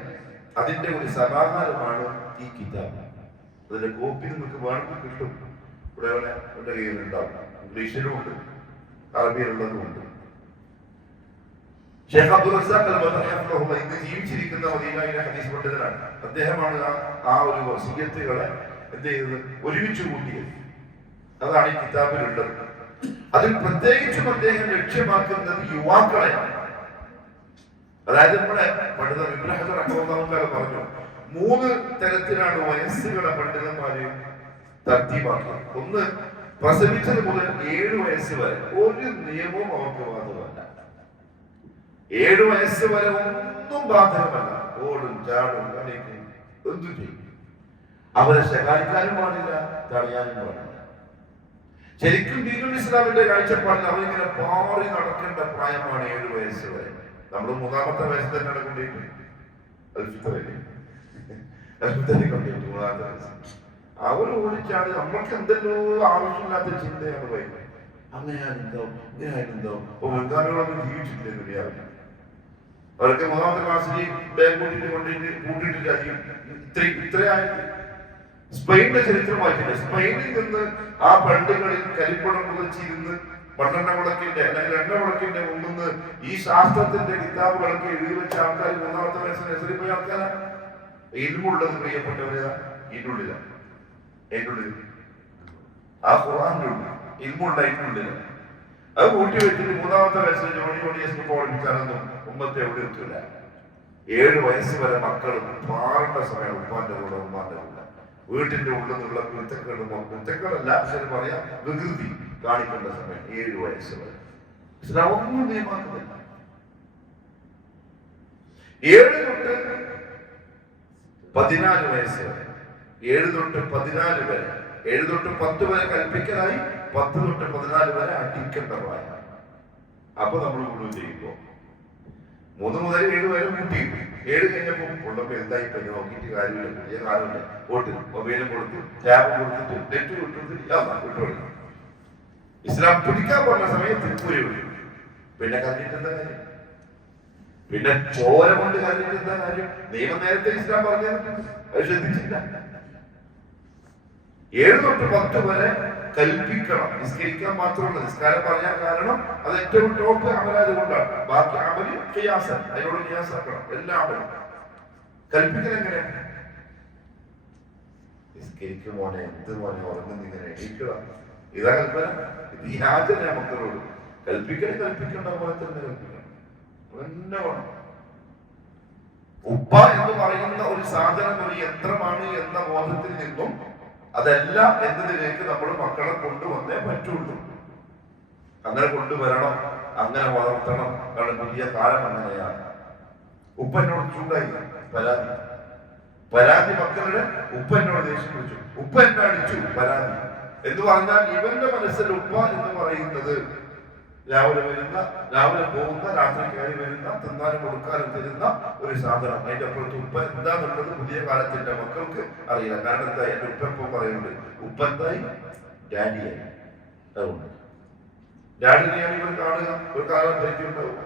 അതിന്റെ ഒരു സമാഹാരമാണ് ഈ കിതാബ്. അതിന്റെ കോപ്പി നമുക്ക് വേണമെങ്കിൽ കിട്ടും. ഇവിടെ എന്റെ കയ്യിലുണ്ടാവും. ഇംഗ്ലീഷിലും ഉണ്ട്, അറബിയിലുള്ളതും ഉണ്ട്. ഷെയ്ഖ് അബ്ദുൽ റസാഖ് അൽ-ബദർ റഹിമഹുല്ലാഹ് ഇന്ന് ജീവിച്ചിരിക്കുന്ന മദീനയിലെ ഹദീസ് പണ്ഡിതനാണ്. അദ്ദേഹമാണ് ആ ഒരു വസിയ്യത്തുകളെ എന്ത് ചെയ്തത്, ഒരുമിച്ച് കൂട്ടിയത്. അതാണ് ഈ കിതാബിലുള്ളത്. അതിൽ പ്രത്യേകിച്ചും അദ്ദേഹം ലക്ഷ്യമാക്കുന്നത് യുവാക്കളെയാണ്. അതായത് നമ്മുടെ പണ്ഡിതൻ ഇബ്നു ഹജർ റഹിമഹുല്ലാഹ് പറഞ്ഞു, 3 തരത്തിലാണ് വയസ്സുകളെ പണ്ഡിതന്മാര് തർത്തീബാക്കിയത്. ഒന്ന്, പ്രസവിച്ചത് മുതൽ 7 വയസ്സ് വരെ ഒരു നിയമവും അവർക്ക് ബാധകമല്ല. 7 വയസ്സ് വരെ ഒന്നും ബാധകമല്ല. ഓടും ചാടും കളിക്കും എന്തു ചെയ്യും. അവരെ ശകാരിക്കാനും പാടില്ല, തടയാനും പാടില്ല. ശരിക്കും ദീനുൽ ഇസ്ലാമിന്റെ കാഴ്ചപ്പാടിൽ അവരിങ്ങനെ പാറി നടക്കേണ്ട പ്രായമാണ് 7 വയസ്സ് വരെ. നമ്മൾ 3ാമത്തെ വയസ്സിൽ തന്നെ നടക്കേണ്ടിയിട്ട് കൊണ്ടിട്ട് 3ാമത്തെ വയസ്സ് അവർ ഓടിച്ചാടി. നമ്മൾക്ക് എന്തെല്ലോ ആവശ്യമില്ലാത്ത ചിന്തയാണ് പറയുന്നത്. അങ്ങനെയാണെന്തോ ഇങ്ങനെയാണെന്തോ. ഇപ്പൊ മുൻകാലങ്ങളൊന്നും ജീവിച്ചിട്ടില്ല ദുനിയാവിൽ. അവരൊക്കെ 3ാമത്തെ ക്ലാസ്സിൽ ബാഗ് കൂട്ടിട്ട് ഇത്രയായത്. സ്പെയിനിന്റെ ചരിത്രം വായിച്ചില്ല. സ്പെയിനിൽ നിന്ന് ആ പള്ളികളിൽ കരിപ്പടം പുതച്ചിരുന്ന് 12 വിളക്കിന്റെ അല്ലെങ്കിൽ 2 വിളക്കിന്റെ മുമ്പ് ഈ ശാസ്ത്രത്തിന്റെ കിതാബുകളൊക്കെ എഴുതി വെച്ച ആൾക്കാർ 3ാമത്തെ വയസ്സിൽ എസരി പോയ ആൾക്കാരാണ്. ഇൽമുള്ളത് പ്രിയപ്പെട്ടവരാ ഇതിനുള്ളിലാണ്. അതിനുള്ളിൽ ആ ഖുർആന്റെ ഉള്ളിൽ ഇൽമുള്ള അതിനുള്ളിൽ അത് കൂട്ടി വെച്ചിട്ട് 3ാമത്തെ വയസ്സിൽ ജോലി പഠിപ്പിക്കാനൊന്നും ഉമ്മത്തെ എവിടെ എത്തൂല. 7 വയസ്സ് വരെ മക്കൾ മാറേണ്ട സമയം ഉമ്മാന്റെ കൂടെ. വീട്ടിന്റെ ഉള്ളിൽ നിന്നുള്ള കുരുത്തക്കേടല്ല ശരി പറയാ വികൃതി കാണിക്കേണ്ട സമയം 7 വയസ്സ് വരെ. ഇസ്ലാം ഒന്നും നിയമാക്കുന്നില്ല. 7 തൊട്ട് 14 വയസ്സ് വരെ, 7 തൊട്ട് 14 വരെ, 7 തൊട്ട് 10 വരെ കൽപ്പിക്കലായി, 10 തൊട്ട് 14 വരെ അടിക്കേണ്ട പ്രായം. അപ്പൊ നമ്മൾ മുഴുവൻ ചെയ്യുമ്പോ 3 മുതൽ 7 വരെ കൂട്ടി. 7 കഴിഞ്ഞപ്പോ ഉള്ളപ്പോ എന്തായി കഴിഞ്ഞ് നോക്കിയിട്ട് കാര്യമില്ല, പുതിയ കാലമില്ല, പോട്ട് മൊബൈലും കൊടുത്ത് ടാബ് കൊടുത്തിട്ട് നെറ്റ് വിട്ടുകൊടുത്ത്. ഇസ്ലാം പിടിക്കാൻ പറഞ്ഞ സമയത്ത് കൂരി വിടും. പിന്നെ കണ്ടിട്ട് എന്താ കാര്യം? പിന്നെ ചോര കൊണ്ട് കണ്ടിട്ട് എന്താ കാര്യം? നിയമം നേരത്തെ ഇസ്ലാം പറഞ്ഞത് അത് ശ്രദ്ധിച്ചില്ല. 7 തൊട്ട് 10 വരെ കൽപ്പിക്കണം. നിസ്കരിക്കാൻ മാത്രമല്ല, നിസ്കാരം പറയാൻ കാരണം അത് ഏറ്റവും ടോപ്പ് അമലായത് കൊണ്ടാണ്. ബാക്കി അമല് ഖിയാസൻ, അതിനോട് ഖിയാസാക്കണം. എല്ലാ അമലും കൽപ്പിക്കൽ എങ്ങനെയാണ്? നിസ്കരിക്കും മോനെ, എന്ത് മോനെ ഉറങ്ങുന്ന ഇങ്ങനെ എണീക്കണം, ഇതാ കൽപ്പന. ഇത് ഈ യാചന മക്കളോട് കൽപ്പിക്കേണ്ട പോലെ തന്നെ കൽപ്പിക്കണം. തന്നെ വേണം. ഉപ്പ എന്ന് പറയുന്ന ഒരു സാധനം ഒരു യന്ത്രമാണ് എന്ന ബോധത്തിൽ നിന്നും അതല്ല എന്നതിലേക്ക് നമ്മൾ മക്കളെ കൊണ്ടുവന്നേ പറ്റുള്ളൂ. അങ്ങനെ കൊണ്ടുവരണം, അങ്ങനെ വളർത്തണം. കാരണം പുതിയ കാലം അങ്ങനെയാണ്. ഉപ്പ എന്നോട് ചൂടായി പരാതി മക്കളുടെ ഉപ്പ എന്നോട് ദേഷ്യം പിടിച്ചു, ഉപ്പ എന്നെ അടിച്ചു, പരാതി എന്ന് പറഞ്ഞാൽ ഇവന്റെ മനസ്സിൽ ഉപ്പ എന്ന് പറയുന്നത് രാവിലെ പോകുന്ന, രാത്രി കയറി വരുന്ന, തിന്നാനും കൊടുക്കാനും തരുന്ന ഒരു സാധനം. അതിന്റെ അപ്പുറത്ത് ഉപ്പ എന്താന്നുള്ളത് പുതിയ കാലത്തിന്റെ മക്കൾക്ക് അറിയില്ല. കാരണം എന്താ, എന്റെ ഉപ്പ ഇപ്പം പറയുന്നുണ്ട്, ഉപ്പ എന്തായി ഡാഡിയായി. അതുകൊണ്ട് ഡാഡിനെയാണ് ഇവർ കാണുക, ഒരു കാലം ഭരിക്കുന്നുണ്ടാവുക.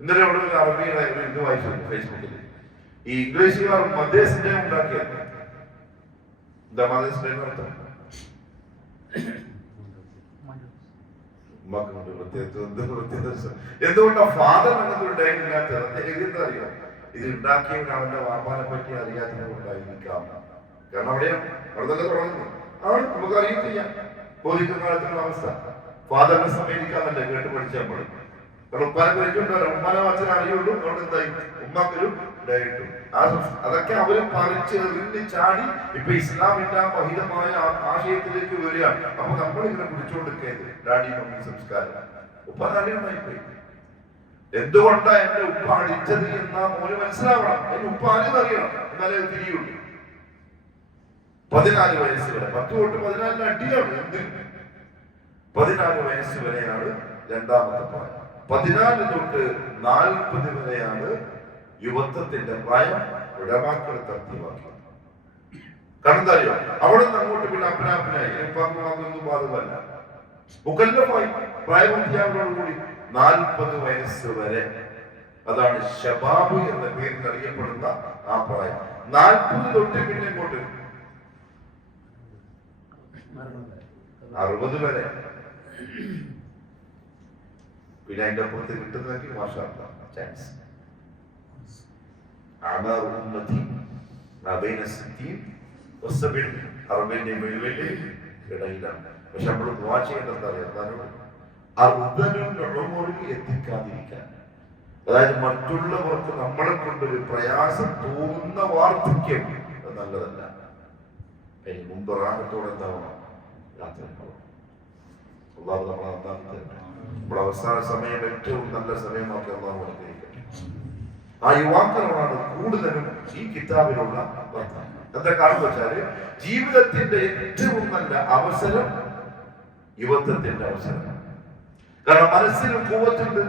ഇന്നലെ അവിടെ ഒരു അറബിയുടെ ഒരു ഇത് വായിച്ചു ഫേസ്ബുക്കിൽ. ഈ ഇംഗ്ലീഷുകാർ മദേഴ്സ് ഡേ ഉണ്ടാക്കിയത്. എന്താ മദേഴ്സ് ഡേ എന്ന് അർത്ഥം? എന്തുകൊണ്ടാ ഫാദർ എന്നൊരു ഡേ ഇല്ലാത്തത്? എന്താ അറിയാം? ഇത് ഉണ്ടാക്കിയവൻ അവന്റെ വാപ്പാനെ പറ്റി അറിയാത്തത് കൊണ്ടായിരിക്കാം. കാരണം അവിടെ തന്നെ തുടങ്ങുന്നു. ആണ് നമുക്ക് അറിയത്തില്ല ബോധിക്കുന്ന കാലത്തുള്ള അവസ്ഥ. ഫാദറിനെ സമീപിക്കാന്നല്ലേ കേട്ട് പഠിച്ചാൽ മതി. കാരണം ഉപ്പാനെ പരിചയമുണ്ടല്ലോ, ഉമ്മാനെ അച്ഛനെ അറിയുള്ളൂ. അതുകൊണ്ട് എന്തായി ഉമ്മാക്കൊരു ഡേ കിട്ടും. അതൊക്കെ അവര് പറിച്ച് എറിഞ്ഞ് ചാടി ഇപ്പൊ ഇസ്ലാമിന്റെ മഹിതമായ ആശയത്തിലേക്ക് വരികയാണ്. അപ്പൊ നമ്മളിങ്ങനെ പിടിച്ചുകൊണ്ടിരിക്കുന്നത് ഡാഡി മമ്മി സംസ്കാരം. ഉപ്പ അറിയണമായിപ്പോയി. എന്തുകൊണ്ടാ എന്റെ ഉപ്പ അടിച്ചത് എന്നാ മോന് മനസ്സിലാവണം. എന്റെ ഉപ്പ ആരും അറിയണം, എന്നാലേ അത് തിരിയുള്ളൂ. 14 വയസ്സ് വരെ, 10 തൊട്ട് 14 അടിയാണ്. എന്തിന്? 14 വയസ്സ് വരെയാണ് രണ്ടാമത്തെ പ്രായം. 14 തൊട്ട് 40 വരെയാണ് യുവത്വത്തിന്റെ പ്രായം. ഉടമാക്കൾ തർത്തിവാക്കി. കാരണം എന്താ അറിയോ, അവിടെ നിന്ന് അങ്ങോട്ട് പിന്നെ അപ്പനായി ഉപ്പാക്കുമാക്കൊന്നും ബാധകമല്ല. മുക്കല്ലഫായി പ്രായപൂർത്തിയാകുന്നതോടുകൂടി 40 വയസ്സ് വരെ, അതാണ് ശബാബ് എന്ന പേരിൽ അറിയപ്പെടുന്ന ആ പ്രായം. 40 തൊട്ട് പിന്നെ ഇങ്ങോട്ട് 60 വരെ. പിന്നെ അതിന്റെ അപ്പുറത്ത് കിട്ടുന്നതെങ്കിൽ മാഷാ ചാൻസ്. ഇടയിലാണ്. പക്ഷെ നമ്മൾ ദുആ ചെയ്യേണ്ടത് എത്തിക്കാതിരിക്കാൻ. അതായത് മറ്റുള്ളവർക്ക് നമ്മളെ കൊണ്ടൊരു പ്രയാസം തോന്നുന്ന വാർദ്ധക്യം നല്ലതല്ല. അതിന് മുമ്പ് റാഹത്തോടെ എന്താവണം? യാത്ര അള്ളാഹു നമ്മളെ നന്നാക്കി തരണം. നമ്മുടെ അവസാന സമയം ഏറ്റവും നല്ല സമയമാക്കി അള്ളാഹു അനുഗ്രഹിക്കട്ടെ. ആ യുവാക്കളോടാണ് കൂടുതലും ഈ കിതാബിലുള്ള വർത്തമാനം. എന്താ കാരണം വെച്ചാല് ജീവിതത്തിന്റെ ഏറ്റവും നല്ല അവസരം യുവത്വത്തിന്റെ അവസരമാണ്. കാരണം മനസ്സിനും കൂവത്തുണ്ട്,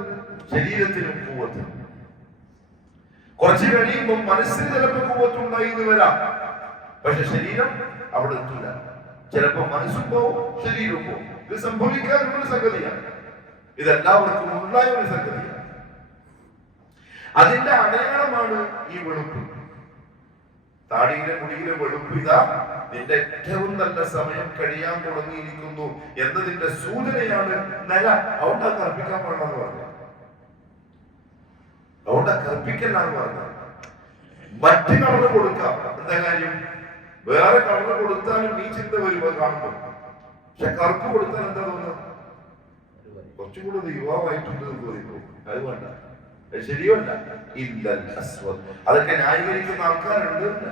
ശരീരത്തിനും കൂവത്തുണ്ട്. കുറച്ച് കഴിയുമ്പോൾ മനസ്സിന് ചിലപ്പോൾ കൂവത്തുണ്ടായി എന്ന് വരാം, പക്ഷെ ശരീരം അവിടെ എത്തില്ല. ചിലപ്പോ മനസ്സും പോവും, ശരീരവും പോവും. ഇത് സംഭവിക്കാനുള്ള സംഗതിയാണ്. ഇതെല്ലാവർക്കും ഉണ്ടായ ഒരു സംഗതിയാണ്. അതിന്റെ അടയാളമാണ് ഈ വെളുപ്പ്. താടിയിലെ മുടിയിലെ വെളുപ്പ് ഇതാ നിന്റെ ഏറ്റവും നല്ല സമയം കഴിയാൻ തുടങ്ങിയിരിക്കുന്നു എന്നതിന്റെ സൂചനയാണ് നില. അവിടെ കർപ്പിക്കാൻ പാടില്ലെന്ന് പറഞ്ഞു. അവിടെ കർപ്പിക്കലാന്ന് പറഞ്ഞത്. മറ്റ് കളറ് കൊടുക്കാം, എന്താ കാര്യം? വേറെ കളറ് കൊടുത്താലും നീ ചിന്ത വരുമ്പോ കാണുമ്പോ. പക്ഷെ കറുപ്പ് കൊടുത്താൽ എന്താ തോന്നുന്നത്? കുറച്ചുകൂടെ യുവാവായിട്ടുണ്ട് തോന്നിപ്പോ. അത് വേണ്ട, ശരിയല്ല. അതൊക്കെ ന്യായീകരിക്കുന്ന ആൾക്കാരുണ്ട്.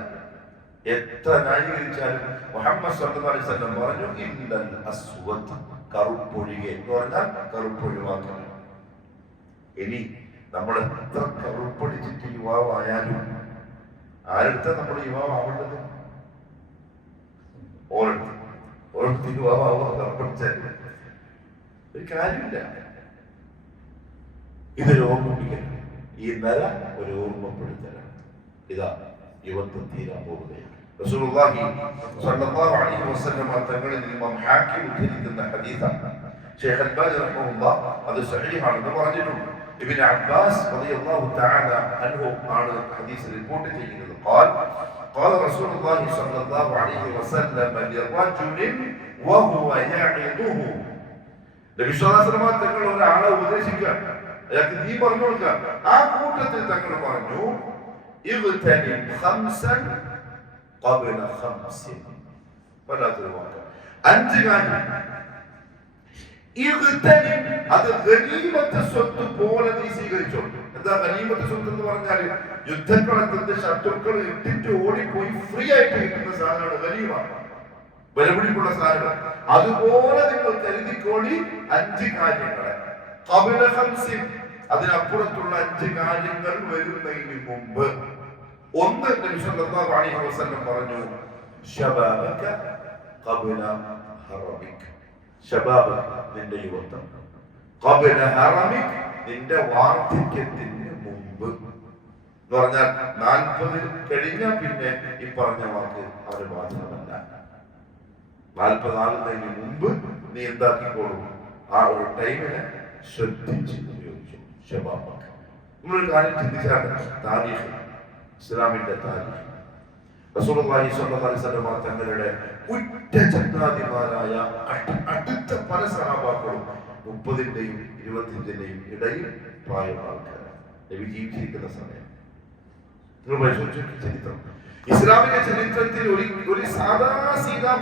എത്ര ന്യായീകരിച്ചാലും മുഹമ്മദ് സല്ലല്ലാഹു അലൈഹി വസല്ലം പറഞ്ഞു ഇല്ലൽ അസ്വദ്, കറുപ്പൊഴികെ എന്ന് പറഞ്ഞാൽ കറുപ്പൊഴിവാക്കണം. ഇനി നമ്മൾ എത്ര കറുപ്പടിച്ചിട്ട് യുവാവായാലും ആരെടുത്ത നമ്മൾ യുവാവാവേണ്ടത്? ഓരോരുത്തർ യുവാവാവുക കറുപ്പടിച്ചാൽ ഒരു കാര്യമില്ല. ഇതൊരു ഓർമ്മിപ്പിക്കണം. ഈ നില ഒരു ഓർമ്മപ്പെടുത്തലാണ്. ഇതാ യുവത്വം തീരാൻ പോവുകയാണ്. റസൂലുള്ളാഹി സ്വല്ലല്ലാഹു അലൈഹി വസല്ലം തങ്ങളിൽ നിന്ന് ഇമാം ഹാക്കിം ഉദ്ധരിക്കുന്ന ഹദീസാണ്. ശൈഖ് അൽബാനി റഹിമഹുല്ലാഹ് അത് സഹീഹാണെന്ന് പറഞ്ഞിട്ടുണ്ട്. ഇബ്നു അബ്ബാസ് റളിയല്ലാഹു തആല അൻഹു ആണ് ഹദീസ് റിപ്പോർട്ട് ചെയ്യുന്നത്. قال رسول الله صلى الله عليه وسلم لرجل وهو يعظه. നബി സ്വല്ലല്ലാഹു അലൈഹി വസല്ലം തങ്ങൾ ഒരാളെ ഉപദേശിക്കുക, അയാൾക്ക് നീ പറഞ്ഞു കൊടുക്കുക. ആ കൂട്ടത്തിൽ തങ്ങൾ പറഞ്ഞു ഇഗ്തനിം ഖംസൻ ഖബ്ല ഖംസിൻ. വല്ലാത്തൊരു വാക്ക്. 5 കാര്യം ഇഗ്തനിം, അത് ഗനീമത്ത് സ്വത്ത് പോലെ നീ സ്വീകരിച്ചോ. എന്താ ഗനീമത്ത് സ്വത്ത് എന്ന് പറഞ്ഞാൽ? യുദ്ധക്കളത്തിന്റെ ശത്രുക്കൾ ഇട്ടിട്ട് ഓടിപ്പോയി ഫ്രീ ആയിട്ട് കിട്ടുന്ന സാധനമാണ് ഗനീമ, വിലപിടിപ്പുള്ള സാധനം. അതുപോലെ നിങ്ങൾ കരുതിക്കോളി 5 കാര്യങ്ങളെ. ഖബ്ല ഖംസിൻ, അതിനപ്പുറത്തുള്ള 5 കാര്യങ്ങൾ വരുന്നതിന് മുമ്പ്. ഒന്ന്, നബി സല്ലല്ലാഹു അലൈഹി വസല്ലം പറഞ്ഞു ശബാബക ഖബ്ല ഹറമിക. ശബാബ്, നിന്റെ യുവത്വം. ഖബ്ല ഹറമിക, നിന്റെ വാർദ്ധക്യത്തിന് മുമ്പ് എന്ന് പറഞ്ഞാൽ 40 കഴിഞ്ഞാൽ പിന്നെ ഈ പറഞ്ഞ വാക്ക് അവര് ബാധകമല്ല. 40 ആകുന്നതിന് മുമ്പ് നീ എന്താക്കിക്കോളും? ആ ഒരു ടൈമിനെ ശ്രദ്ധിച്ച് ഉപയോഗിച്ചു. ശബാബക. നമ്മളൊരു കാര്യം ചിന്തിച്ചാൽ താരീഖ്, ഇസ്ലാമിന്റെ താരീഖ്, റസൂലുള്ളാഹി സ്വല്ലല്ലാഹു അലൈഹി വസല്ലം തങ്ങളുടെ ഉറ്റ ചങ്ങാതിമാരായ അടുത്ത പല സഹാബാക്കളും 30-ന്റെയും 25-ന്റെയും ഇടയിൽ പ്രായമുള്ള ആൾക്കാരാണ്. നബി ജീവിച്ചിരിക്കുന്ന സമയം നിങ്ങൾ പരിശോധിച്ചു ചരിത്രം. ഇസ്ലാമിക ചരിത്രത്തിൽ ഒരു സാധാ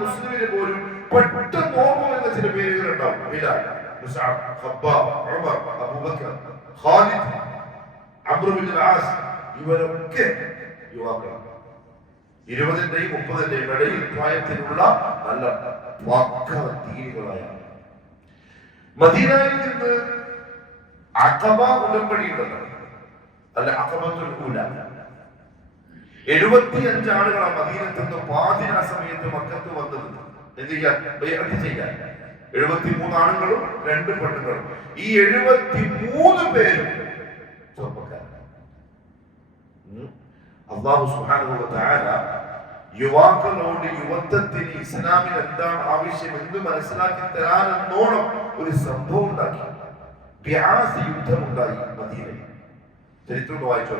മുസ്ലിമിന് പോലും പെട്ടെന്ന് ഓർമ്മ വരുന്ന ചില പേരുകൾ ഉണ്ടാവും. ബിലാൽ, മുസ്അബ്, ഖബ്ബാബ്, ഉമർ, അബൂബക്കർ, ഖാലിദ്, അംർ ഇബ്നുൽ ആസ്, ഇവരൊക്കെ യുവാക്കളാണ്. 20-ന്റെയും 30-ന്റെയും ഇടയിൽ പ്രായത്തിലുള്ള നല്ല ദീനികളായ. മദീനയിൽ നിന്ന് അഖബ ഉടമ്പടി ഉണ്ടല്ലോ, അല്ല അഖബത്തുൽ ഊല. 75 ആളുകളാണ് മദീനത്ത് നിന്ന് പാതിരാ സമയത്ത് മക്കത്ത് വന്നത്. എന്ത് ചെയ്യാൻ? ബൈഅത്ത് ചെയ്യാൻ. 73 ആണുങ്ങളും 2 പെണ്ണുങ്ങളും. ഈ 73 പേരും ചെറുപ്പക്കാരാണ്. അല്ലാഹു സുബ്ഹാനഹു വ തആല യുവാക്കളോട് യുവത്വത്തിന് ഇസ്ലാമിൽ എന്താണ് ആവശ്യം എന്ന് മനസ്സിലാക്കി തരാനെന്നോണം ഒരു സംഭവം ഉണ്ടാക്കി. ബിആസ് യുദ്ധമുണ്ടായി മദീനയിൽ. ചരിത്രം വായിച്ചു.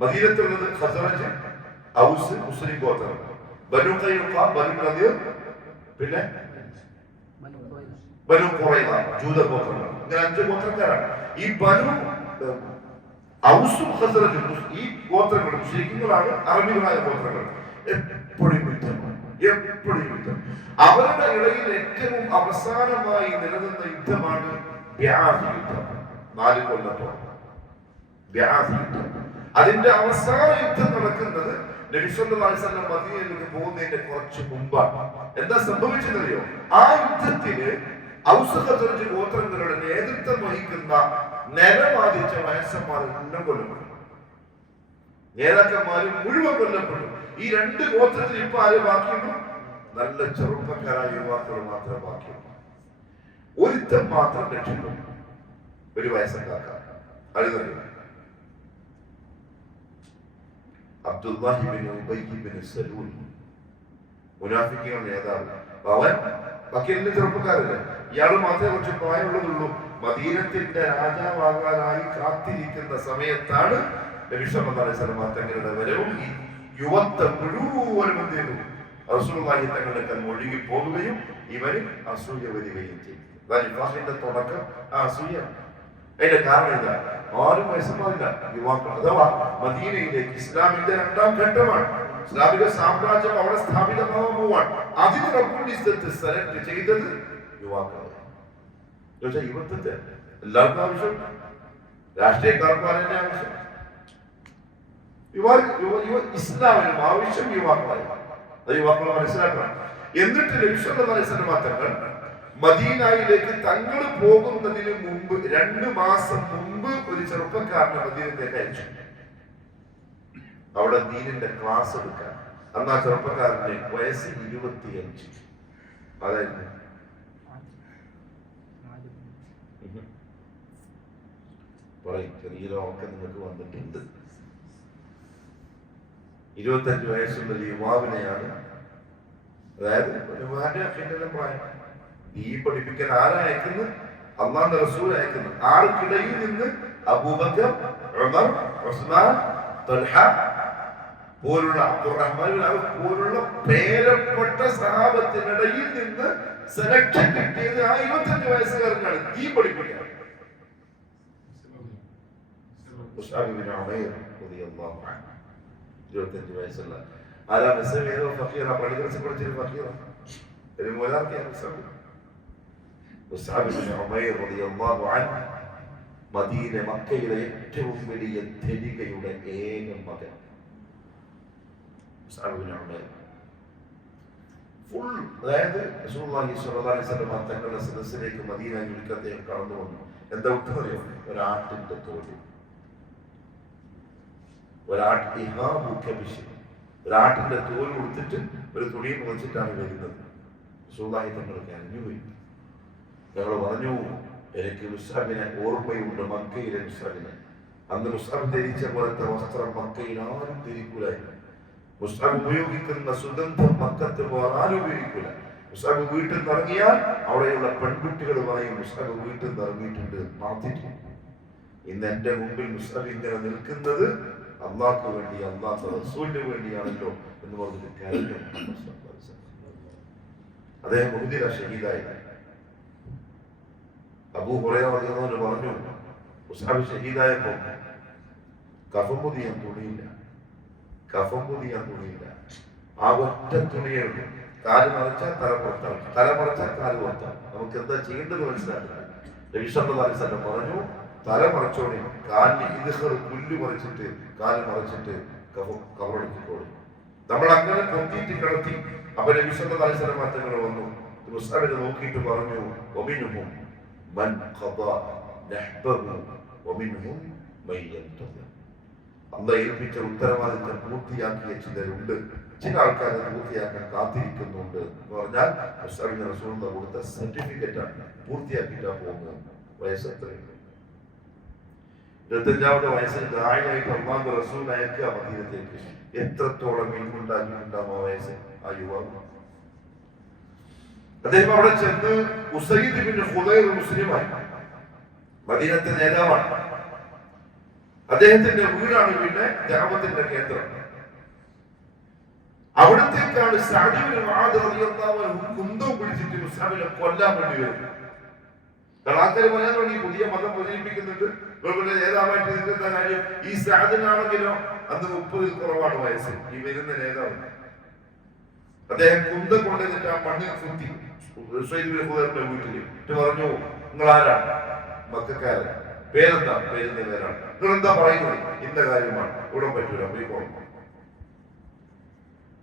മദീനത്തുള്ളത് ഖസറജ്, ഔസ്, മുസ്ലിം ഗോത്രം, ബനു ഖൈനുഖ, ബനു നദീർ, പിന്നെ ബനു ഖുറൈദ, ജൂത ഗോത്രങ്ങൾ. ഇങ്ങനെ 5 ഗോത്രക്കാരാണ്. ഈ ബനു ഔസും ഖസറജും ഈ ഗോത്രങ്ങൾ മുസ്ലിങ്ങളാണ്, അറബികളായ ഗോത്രങ്ങൾ. എപ്പോഴും യുദ്ധം. അവരുടെ ഇടയിൽ ഏറ്റവും അവസാനമായി നിലനിന്ന യുദ്ധമാണ് ബിആസ് യുദ്ധം. 4 കൊല്ലത്തോളം ബിആസ് യുദ്ധം. അതിന്റെ അവസാന യുദ്ധം നടക്കുന്നത് നബി സല്ലല്ലാഹു അലൈഹി വസല്ലം മദീനയിലേക്ക് പോകുന്നതിന്റെ കുറച്ച് മുമ്പാണ്. എന്താ സംഭവിച്ചതറിയോ? ആ യുദ്ധത്തിന് ഔസ് ഖസറജ് ഗോത്രങ്ങളുടെ നേതൃത്വം വഹിക്കുന്ന നിലവാദിച്ച വയസ്സന്മാരെല്ലാം കൊല്ലപ്പെട്ടു. നേതാക്കന്മാരും മുഴുവൻ കൊല്ലപ്പെട്ടു. ഈ 2 ഗോത്രത്തിൽ ഇപ്പൊ ആര് ബാക്കിയുള്ളൂ? നല്ല ചെറുപ്പക്കാരായ യുവാക്കൾ മാത്രമേ ബാക്കിയുള്ളൂ. ഒരുത്തൻ മാത്രം രക്ഷപ്പെട്ടു. ഒരു വയസ്സക്കാക്ക അറിയുന്നത് അബ്ദുല്ലാഹി ഇബ്നു ഉബയ്യ് ഇബ്നു സലൂൽ, മുനാഫിക്കുകളുടെ നേതാവ്. അവൻ ബാക്കിയെല്ലാം ചെറുപ്പക്കാരല്ലേ. ഇയാൾ മാത്രമേ കുറച്ച് പ്രായമുള്ളതുള്ളൂ. മദീനത്തിന്റെ രാജാവാകാനായി കാത്തിരിക്കുന്ന സമയത്താണ് നബി സല്ലല്ലാഹു അലൈഹി വസല്ലം തങ്ങളുടെ വരവും. ഈ യുവത്വം മുഴുവനും എന്ത് ചെയ്തു? റസൂലുള്ളാഹി തങ്ങളുടെ ഒഴുകി പോകുകയും ഇവര് അസൂയ വരികയും ചെയ്തു. നിഫാഖിന്റെ തുടക്കം ആ അസൂയ. അതിന്റെ കാരണം എന്താ? 6 വയസ്സുമാരില്ല യുവാക്കൾ. അഥവാ മദീനയിലേക്ക് ഇസ്ലാമിന്റെ 2ാം ഘട്ടമാണ്. ഇസ്ലാമിക സാമ്രാജ്യം അവിടെ സ്ഥാപിതമാവാൻ പോവാണ്. അതിന് റബ്ബുൽ ഇസ്സത്ത് സെലക്ട് ചെയ്തത് യുവാക്കളെ. യുവത്വത്തെ എല്ലാവർക്കും ആവശ്യം, രാഷ്ട്രീയക്കാർക്കും അതിന്റെ ആവശ്യം, ഇസ്ലാമിനും ആവശ്യം യുവാക്കളായി. അത് യുവാക്കൾ മനസ്സിലാക്കണം. എന്നിട്ട് നബി സല്ലല്ലാഹു അലൈഹി വസല്ലം തങ്ങൾ മദീനയിലേക്ക് തങ്ങൾ പോകുന്നതിന് മുമ്പ് 2 മാസം മുമ്പ് ഒരു ചെറുപ്പക്കാരനെ മദീനത്തേക്ക് അയച്ചു, അവിടെ ദീനിന്റെ ക്ലാസ് എടുക്കാൻ. അന്ന് ആ ചെറുപ്പക്കാരന്റെ വയസ്സ് 25. അതായത് പറയും, ചെറിയൊക്കെ നിങ്ങൾക്ക് വന്നിട്ടുണ്ട്. 25 വയസ്സുള്ള യുവാവിനെയാണ്, അതായത് പ്രായം, ഈ പഠിപ്പിക്കാൻ ആരാ അയക്കുന്നത്? അള്ളാഹുവിന്റെ റസൂൽ അയക്കുന്നു. ആർക്കിടയിൽ നിന്ന്? അബൂബക്കർ, ഉമർ, ഉസ്മാൻ, തൽഹ പോലുള്ള, അബ്ദുറഹ്മാൻ പോലുള്ള പേരപ്പെട്ട സഹാബത്തിനിടയിൽ നിന്ന് സെലക്ഷൻ കിട്ടിയത് ആ 25 വയസ്സുകാരനാണ് ഈ പഠിപ്പിക്കാൻ. 25 വയസ്സുള്ള ആരാ? ഫക്കീറ, പള്ളിക്കരച്ച് പഠിച്ചൊരു ഫക്കീറ, ഒരു മൂലാർക്കിയാണ് മദീന, മക്കയിലെ ഏറ്റവും വലിയ ധനികയുടെ ഏക മകൻ. ഫുൾ, അതായത് റസൂലുള്ളാഹി സ്വല്ലല്ലാഹു അലൈഹി വസല്ലം തങ്ങളുടെ സദസ്സിലേക്ക് മദീന അദ്ദേഹം കടന്നു വന്നു. എന്താ ഉത്തരവറിയോ? ഒരാട്ടിന്റെ തോല്, ഒരാട്ടിന്റെ തോൽ കൊടുത്തിട്ട് ഒരു തുണി മുറിച്ചിട്ടാണ് വരുന്നത്. റസൂലുള്ളാഹി തങ്ങൾക്ക് അനുഭവി. ഞങ്ങൾ പറഞ്ഞു, എനിക്ക് മുസ്അബിനെ ഓർമ്മയുണ്ട്, മക്കയിലെ മുസ്അബിനെ. അന്ന് മുസ്അബ് ധരിച്ച പോലത്തെ വസ്ത്രം മക്കയിൽ ആരും ധരിക്കൂലായിരുന്നു. മുസ്അബ് ഉപയോഗിക്കുന്ന സുഗന്ധം മക്കത്ത് ആരും ഉപയോഗിക്കൂല. മുസ്അബ് വീട്ടിൽ നിന്ന് ഇറങ്ങിയാൽ അവിടെയുള്ള പെൺകുട്ടികൾ പറയും, മുസ്അബ് വീട്ടിൽ നിന്ന് ഇറങ്ങിയിട്ടുണ്ട്, മാറ്റിട്ടുണ്ട്. ഇന്ന് എന്റെ മുമ്പിൽ മുസ്അബ് ഇങ്ങനെ നിൽക്കുന്നത് അള്ളാഹ്ക്ക് വേണ്ടി, അള്ളാഹ് റസൂലിന് വേണ്ടിയാണല്ലോ എന്ന് പറഞ്ഞിട്ട് കരഞ്ഞു. അദ്ദേഹം മുഹദില ഷഹീദായി. അബൂ ഹുറൈറ റളിയല്ലാഹു പറഞ്ഞു, മുസ്അബ് ഷഹീദായപ്പോൾ കഫൻ പൊതിയാൻ തുണിയില്ല, ആ ഒറ്റ തുണിയേ ഉള്ളൂ. കാല് മറിച്ചാൽ തല പുറത്താണ്, തല മറിച്ചാൽ കാല് പുറത്താണ്. നമുക്ക് എന്താ ചെയ്യേണ്ടത് മനസ്സിലാക്കില്ല. നബി സല്ലല്ലാഹു അലൈഹി വസല്ലം പറഞ്ഞു, തല മറച്ചോണി, കാലിന് ഇദ്ഖർ പുല്ല് മറിച്ചിട്ട് കാല് മറിച്ചിട്ട് കബറെടുത്തിക്കോളി. നമ്മൾ അങ്ങനെ പൊത്തിയിട്ട് കിടത്തി. അപ്പൊ നബി സല്ലല്ലാഹു അലൈഹി വസല്ലം തങ്ങൾ വന്നു, മുസ്അബിനെ നോക്കിയിട്ട് പറഞ്ഞു, വമിൻഹും മൻ ഖദാ നഹ്ബഹു വമിൻഹും മൻ യന്തസിർ. അല്ലാഹ് ഏൽപ്പിച്ച ഉത്തരവാദിത്തം പൂർത്തിയാക്കിയ ചിലരുണ്ട്, ചില ആൾക്കാർ പൂർത്തിയാക്കാൻ കാത്തിരിക്കുന്നുണ്ട് എന്ന് പറഞ്ഞാൽ മുസ്അബിന് റസൂലുള്ളാഹി കൊടുത്ത സർട്ടിഫിക്കറ്റ് ആണ്. പൂർത്തിയാക്കിയിട്ടാ പോകുന്നത്. വയസ്സ് എത്രയുണ്ട്? 25ാമത്തെ വയസ്സിൽ ദാഇയായിട്ട് അല്ലാഹുവിന്റെ റസൂൽ അയക്കുക മദീനത്തേക്ക്. എത്രത്തോളം ഇൽമുണ്ടാക്കിയിട്ടുണ്ടാകും ആ വയസ്സിൽ ആ യുവാവ്. അദ്ദേഹം അവിടെ ചെന്ന് ഉസൈദ് ബിൻ ഖുദൈർ മുസ്ലിമായി, മദീനത്തെ നേതാവാണ്. അദ്ദേഹത്തിന്റെ വീടാണ് പിന്നെ ദഅവത്തിന്റെ കേന്ദ്രം. അവിടത്തേക്കാണ് സഅദ് ബിൻ മുആദ് റളിയല്ലാഹു അൻഹു കുന്തം പിടിച്ചിട്ട് മുസ്അബിനെ കൊല്ലാൻ വേണ്ടി വരുന്നത്. കളാക്കര് പറയാൻ വേണ്ടി പുതിയ മതം പ്രചരിപ്പിക്കുന്നുണ്ട്. ഗവൺമെന്റ് നേതാവായിട്ട് നിൽക്കുന്ന കാര്യം ഈ സഅദിനാണെങ്കിലോ അന്ന് 30-ൽ കുറവാണ് വയസ്സ്. ഈ വരുന്ന നേതാവ് അദ്ദേഹം കുന്തം കൊണ്ടുവന്നിട്ട് ആ മണ്ണിൽ കുത്തി ഉസൈദ് ബിൻ ഖുദൈറിന്റെ വീട്ടിൽ പറഞ്ഞു, നിങ്ങൾ ആരാണ്? മക്കക്കാരൻ. പേരെന്താ? പേരിന്റെ പേരാണ്. നിങ്ങൾ എന്താ പറയുന്നത്? ഇന്ന കാര്യമാണ്. ഇവിടെ പറ്റൂല, പോയിക്കോളും.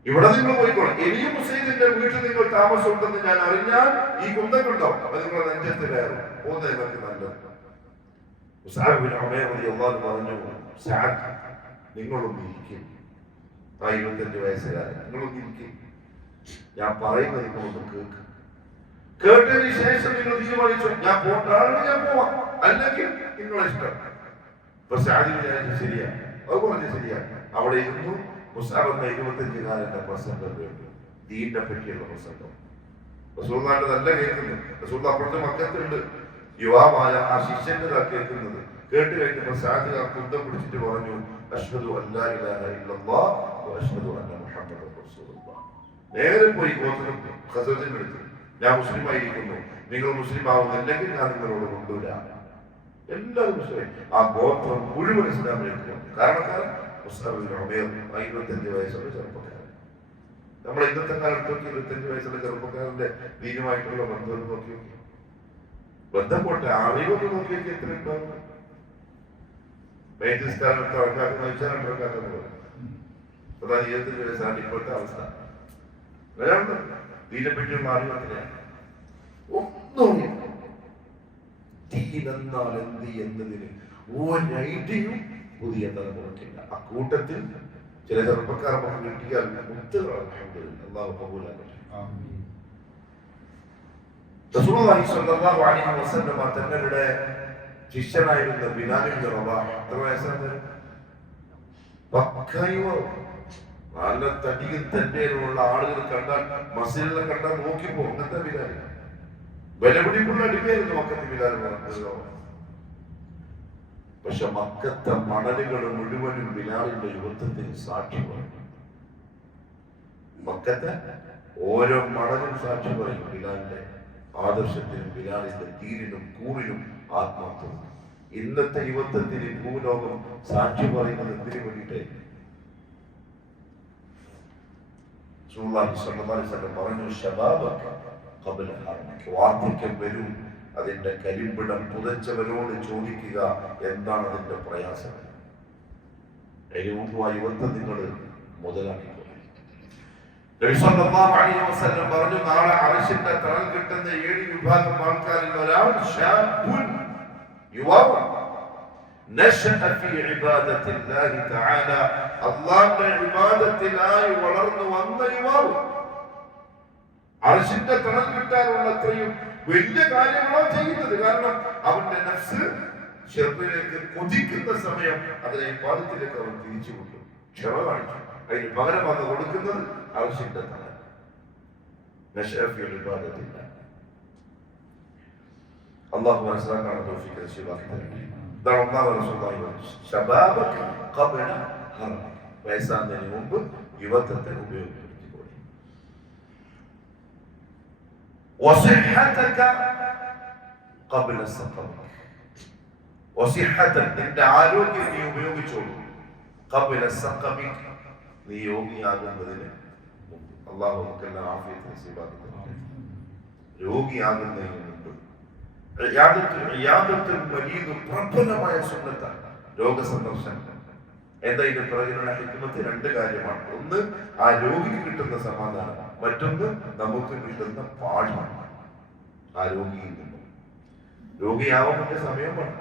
ഇവിടെ നിങ്ങൾ പോയിക്കോളും. ഇനിയും ഉസൈദിന്റെ വീട്ടിൽ നിങ്ങൾ താമസമുണ്ടെന്ന് ഞാൻ അറിഞ്ഞാൽ ഈ കുന്തം കണ്ടോ അത് നിങ്ങളുടെ നെഞ്ചത്ത് കയറും. പോകുന്നത് നിങ്ങൾക്ക് നല്ലത്. മുസ്അബ് ബിൻ ഉമൈർ റളിയല്ലാഹു പറഞ്ഞു, സഅദ് നിങ്ങളൊന്ന് ഇരിക്കും. ആ 25 വയസ്സുകാരൻ, നിങ്ങളൊന്ന് ഇരിക്കും. ഞാൻ പറയുന്നത് നിങ്ങളൊന്ന് കേൾക്ക്. കേട്ടതിന് ശേഷം നിങ്ങൾ തീരുമാനിച്ചു, ഞാൻ പോകണ്ടാണെങ്കിൽ ഞാൻ പോവാം, അല്ലെങ്കിൽ നിങ്ങളെ ഇഷ്ടം. ഇപ്പൊ സഅദ് വിചാരിച്ചു ശരിയാ, അത് പറഞ്ഞു ശരിയാ. അവിടെ ഇരുന്നു. മുസ്അബ് എന്ന 25-കാരന്റെ പ്രസംഗം കേട്ടു, ദീനിനെ പറ്റിയുള്ള പ്രസംഗം. റസൂലുള്ളാഹിന്റെ നല്ല കേൾക്കുന്നു. റസൂലുള്ളാഹി അപ്പുറത്ത് മക്കത്തുണ്ട്. യുവാവായ ആ ശിഷ്യന്റെ കേൾക്കുന്നത് കേട്ട് കഴിഞ്ഞപ്പോൾ സഅദ് ആ കുന്തം പിടിച്ചിട്ട് പറഞ്ഞു, അശ്ഹദു അല്ലാ ഇലാഹ ഇല്ലല്ലാഹ് വ അശ്ഹദു അന്ന മുഹമ്മദൻ റസൂലുള്ളാഹ്. നേരെ പോയി ഗോത്രം ഖസറജിന്റെ അടുത്ത്, ഞാൻ മുസ്ലിമായിരിക്കുന്നു, നിങ്ങൾ മുസ്ലിം ആവുന്നില്ലെങ്കിൽ ഞാൻ നിങ്ങളോട് കൊണ്ടൂല. എല്ലാവരും മുസ്ലിം. ആ ഗോത്രം മുഴുവൻ ഇസ്ലാമിലേക്ക് വന്നു. കാരണക്കാരൻ മുസ്അബ് ബിൻ ഉമൈർ, 25 വയസ്സുള്ള ചെറുപ്പക്കാരൻ. നമ്മൾ ഇന്നത്തെ കാലത്ത് 25 വയസ്സുള്ള ചെറുപ്പക്കാരന്റെ ദീനുമായിട്ടുള്ള ബന്ധം നോക്കി നോക്കി, ബന്ധപ്പെട്ട അറിവൊക്കെ നോക്കി നോക്കി എത്ര ഉണ്ടാവും. മേജിസ്കാരനൊക്കെ അടക്കാക്കുന്ന വെച്ചാൽ അടക്കാക്കുന്നത് അതാണ് 25 വയസ്സാണ് ഇപ്പോഴത്തെ അവസ്ഥ. ദീനെ പറ്റിയുള്ള അറിവത്തില്ല, ഒന്നുമില്ല. ദീനെന്നാൽ എന്ത് എന്നതിന് ഒരൈഡിയും പുതിയ തലമുറക്കില്ല. അക്കൂട്ടത്തിൽ ചില ചെറുപ്പക്കാർ നമുക്ക് കിട്ടിയാൽ മുത്തുകളാണ്. അല്ലാഹു കബൂലാക്കട്ടെ. റസൂലുള്ളാഹി സ്വല്ലല്ലാഹു അലൈഹി വസല്ലം തങ്ങളുടെ ശിഷ്യനായിരുന്ന ബിലാൽ ഇബ്നു റബാഹ് എത്ര വയസ്സാണ്? നല്ല തടിയും തന്റെയുള്ള ആളുകൾ കണ്ടാൽ, മസ്ജിദിലെ കണ്ടാൽ നോക്കിപ്പോ. അങ്ങനത്തെ ബിലാൽ വിലപിടിപ്പുള്ള അടിമയായിരുന്നു മക്കത്തെ ബിലാൽ പറഞ്ഞല്ലോ. പക്ഷെ മക്കത്തെ മണലുകൾ മുഴുവനും ബിലാലിന്റെ യുവത്വത്തിന് സാക്ഷി പറയും. മക്കത്തെ ഓരോ മണലും സാക്ഷി പറയും ബിലാലിന്റെ ആദർശത്തിനും ബിലാലിന്റെ തീരിനും കൂറിനും ആത്മാർത്ഥവും. ഇന്നത്തെ യുവത്വത്തിന് ഭൂലോകം സാക്ഷി പറയുന്നത് എന്തിനു വേണ്ടിയിട്ട്? പറഞ്ഞു, വാർദ്ധക്യം വരും, അതിന്റെ കരിമ്പിടം പുതച്ചവരോട് ചോദിക്കുക എന്താണ് അതിന്റെ പ്രയാസം. അതിന് മുമ്പ് ആ യുവത്വം നിങ്ങൾ മുതലാക്കി. പറഞ്ഞു, നാളെ അർശിന്റെ തണൽ കിട്ടുന്ന 7 വിഭാഗം ആൾക്കാരിൽ ഒരാൾ യുവാവ്, അല്ലാഹുവിന്റെ ഇബാദത്തിനായി വളർന്നു വന്ന യുവാവ്. അർശിന്റെ തണൽ കിട്ടാനുള്ള അത്രയും വലിയ കാര്യങ്ങളാണ് ചെയ്യുന്നത്. കാരണം അവന്റെ നഫ്സ് ഷെർറിലേക്ക് കൊതിക്കുന്ന സമയം അതിനെ ഇബാദത്തിലേക്ക് അവൻ തിരിച്ചുകൊണ്ടു ക്ഷമ കാണിച്ചു. അതിന് പകരം വന്ന് കൊടുക്കുന്നത് അർശിന്റെ തണൽ. അള്ളാഹു മനസ്സിലാക്കാനുള്ള തൗഫീഖ് നസീബാക്കി തരട്ടെ. ഇതാണ് ഒന്നാമത് റസൂലുള്ളാഹി ശബാബക ഖബ്ല ഹറമക. വയസ്സാകുന്നതിന് മുമ്പ് യുവത്വത്തെ ഉപയോഗപ്പെടുത്തിക്കോളി. വസിഹതക ഖബ്ല സഖമക. വസിഹതക, നിന്റെ ആരോഗ്യം നീ ഉപയോഗിച്ചോളൂ. ഖബ്ല സഖമക, നീ രോഗിയാകുന്നതിന് മുമ്പ്. അള്ളാഹു നമുക്കെല്ലാം ആഫിയത്ത് നസീബാക്കി തരട്ടെ. രോഗിയാകുന്നതിന് മുമ്പ് പ്രബലമായ സുന്നത്താണ് രോഗസന്ദർശനം. എന്താ ഇതിന്റെ പിറകിലുള്ള ഹിക്മത്ത്? 2 കാര്യമാണ്. ഒന്ന്, ആ രോഗിക്ക് കിട്ടുന്ന സമാധാനം. മറ്റൊന്ന്, നമുക്ക് കിട്ടുന്ന പാഠമാണ്. ആ രോഗിയിൽ നിന്നും രോഗിയാവാൻ പറ്റിയ സമയം വേണം.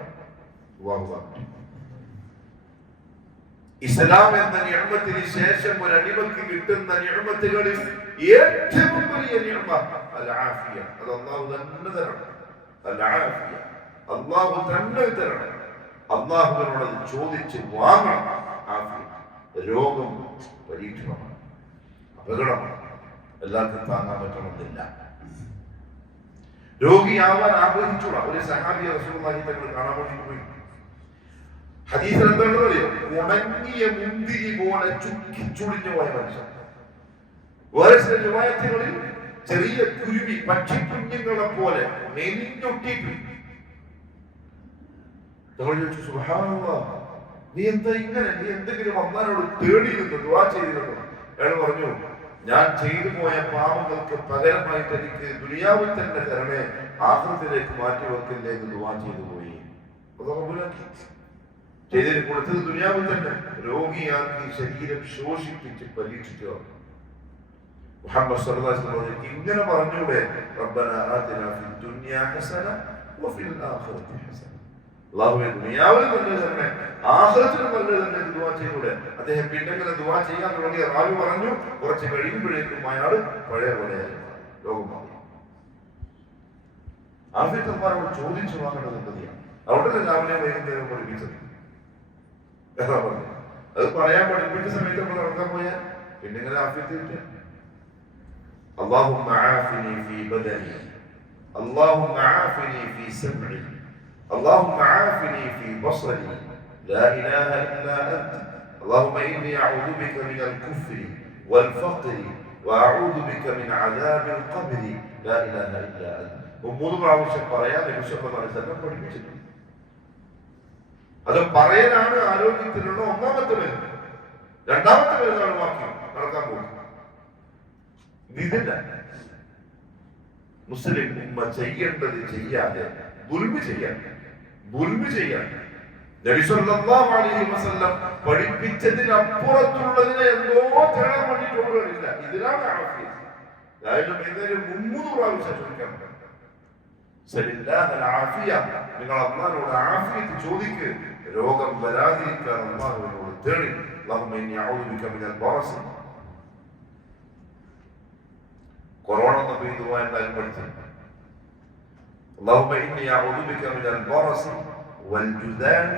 ഇസ്ലാം എന്ന നിഅമത്തിന് ശേഷം ഒരു അടിമക്ക് കിട്ടുന്ന നിഅമത്തുകളിൽ ഏറ്റവും വലിയ നിഅമ അൽ-ആഫിയ. അത് അല്ലാഹു തന്നെ തരണം. അൽ-ആഫിയ അല്ലാഹു തന്നെ തരണം. അല്ലാഹുവിനോട് ചോദിച്ച് വാങ്ങണം. ആഫിയ, രോഗം പരീക്ഷണമാണ്, അപകടമാണ്, എല്ലാവർക്കും താങ്ങാൻ പറ്റണമെന്നില്ല. രോഗിയാവാൻ ആഗ്രഹിച്ചുള്ള ഒരു സഹാബിയെ റസൂലുള്ളാഹി തങ്ങൾ കാണാൻ വേണ്ടി പോയി. ഹദീസിൽ എന്താണെന്ന് അറിയോ? ഉണങ്ങിയ മുന്തിരി പോലെ ചുക്കിച്ചുളിഞ്ഞു പോയ മനുഷ്യൻ. വേറെ ചില റിവായത്തുകളിൽ ചെറിയ കുരുവി, പക്ഷിക്കുഞ്ഞുങ്ങളെ പോലെ മെലിഞ്ഞൊട്ടിയിട്ടുണ്ട്. നമ്മൾ ചോദിച്ചു, സുബ്ഹാനല്ലാഹ്, നീ എന്താ ഇങ്ങനെ? നീ എന്തെങ്കിലും അല്ലാഹുവോട് തേടിയിരുന്നു, ദുആ ചെയ്തിരുന്നു? അയാൾ പറഞ്ഞു, ഞാൻ ചെയ്തു പോയ പാപങ്ങൾക്ക് പകരമായിട്ട് എനിക്ക് ദുനിയാവിൽ തന്നെ തരണേ, ആഖിറത്തിലേക്ക് മാറ്റി വെക്കില്ലേ എന്ന് ദുആ ചെയ്തു പോയി. ചെയ്തതിന് കൊടുത്തത് ദുനിയാവിൽ തന്നെ. രോഗിയാക്കി ശരീരം ശോഷിപ്പിച്ച് പരീക്ഷിച്ചു. മുഹമ്മദ് സ്വല്ലല്ലാഹു അലൈഹി വസല്ലം ഇങ്ങനെ പറഞ്ഞൂടെ, റബ്ബനാ ആതിനാ ഫിദ് ദുനിയാ ഹസന വഫിൽ ആഖിറതി ഹസന. അല്ലാഹുവേ, ദുനിയാവിൽ നല്ലത് തന്നെ, ആഖിറത്തിലും നല്ലത് തന്നെ ദുആ ചെയ്യൂടെ. അദ്ദേഹം പിന്നെങ്ങനെ ദുആ ചെയ്യാൻ തുടങ്ങിയ റാവി പറഞ്ഞു, കുറച്ച് കഴിയുമ്പോഴേക്കും അയാൾ പഴയ പോലെയായി, രോഗം മാറി. ആഫിയത്തന്മാരോട് ചോദിച്ചു വാങ്ങേണ്ടത് എന്തിനാണ്? അവിടെ രാവിലെ വൈകുന്നേരം പഠിപ്പിച്ചത് അത് പറയാൻ പഠിപ്പിച്ച സമയത്ത് നമ്മൾ നടക്കാൻ പോയാൽ പിന്നെങ്ങനെ ആഫിയത്ത് കിട്ടുക? اللهم عافني في بدني، اللهم عافني في سمعي، اللهم عافني في بصري، لا إله إلا أنت، اللهم إني أعوذ بك من الكفر والفقر وأعوذ بك من عذاب القبر، لا إله إلا أنت. وموضوع പ്രാവശ്യം പറയാൻ നബി സല്ലല്ലാഹു അലൈഹി വസല്ലം പഠിപ്പിച്ചിട്ടുണ്ട്. അത് പറയാനാണ് ആരോഗ്യത്തിലുള്ള ഒന്നാമത്തെ മരുന്ന്. രണ്ടാമത്തെ മരുന്നാണ് വാക്യം നടക്കാൻ പോകുന്നത്. ഇതില്ല മുസ്ലിം ഉമ്മ ചെയ്യേണ്ടത് ചെയ്യാതെ ദുൽമ ചെയ്യാൻ നബി സല്ലല്ലാഹു അലൈഹി വസല്ലം പഠിപ്പിച്ചതിനപ്പുറത്തുള്ളതിനെ എന്തോ തേടാൻ വേണ്ടിയിട്ട് ഓടുകയില്ല. ഇതിലാണ് ആഫിയത്ത്. അതായത് വൈകുന്നേരം 300 പ്രാവശ്യം ചോദിക്കാൻ പറ്റും. നിങ്ങൾ അള്ളാഹുവിനോട് ആഫിയത്ത് ചോദിക്ക്, രോഗം വരാതിരിക്കാൻ അള്ളാഹുവിനോട് തേടി. കൊറോണ ഒന്ന് പെയ്തു പോകാൻ എല്ലാവരും പഠിച്ചു. اللهم إني أعوذ بك من البرص والجذام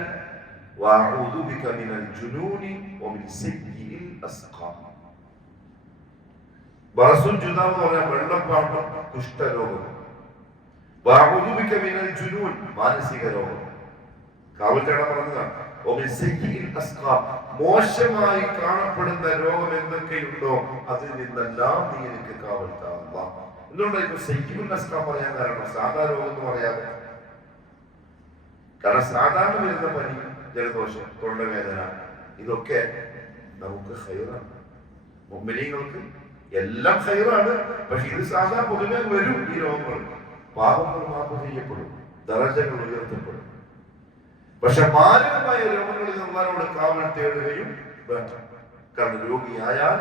وأعوذ بك من الجنون ومن سيء الأسقام. ബറസുൽ ജുദാം എന്ന് പറഞ്ഞാൽ വെള്ളപ്പാണ്ടും കുഷ്ഠരോഗം. വഅഊദു ബിക മിനൽ ജുനൂൻ, മാനസിക രോഗം. കാവൽക്കാരൻ പറഞ്ഞതാണ് വമിൻ സയ്യിൽ അസ്ഖാം, മോശമായി കാണപ്പെടുന്ന രോഗം എന്തൊക്കെയുണ്ടോ അതിൽ നിന്നെല്ലാം നീ എനിക്ക് കാവൽക്കാ അല്ലാഹ്. എന്തുകൊണ്ടാണ് ഇപ്പൊ സയ്യിൽ അസ്ഖാം പറയാൻ കാരണം? സാധാ രോഗം എന്ന് പറയാതെ. കാരണം സാധാരണ വരുന്ന പനി, ജലദോഷം, തൊണ്ടവേദന, ഇതൊക്കെ നമുക്ക് ഖൈറാണ്. മുഅ്മിനീങ്ങൾക്ക് എല്ലാം ഖൈറാണ്. പക്ഷെ ഇത് സാധാ പൊതുവെ വരും. ഈ രോഗങ്ങൾ പാപങ്ങൾ മാപ്പ് ചെയ്യപ്പെടും, ദറജകൾ ഉയർത്തപ്പെടും. പക്ഷെ മാരകമായ രോഗങ്ങളിൽ നമ്മളോട് കാവൽ തേടുകയും വേണം. കാരണം രോഗിയായാൽ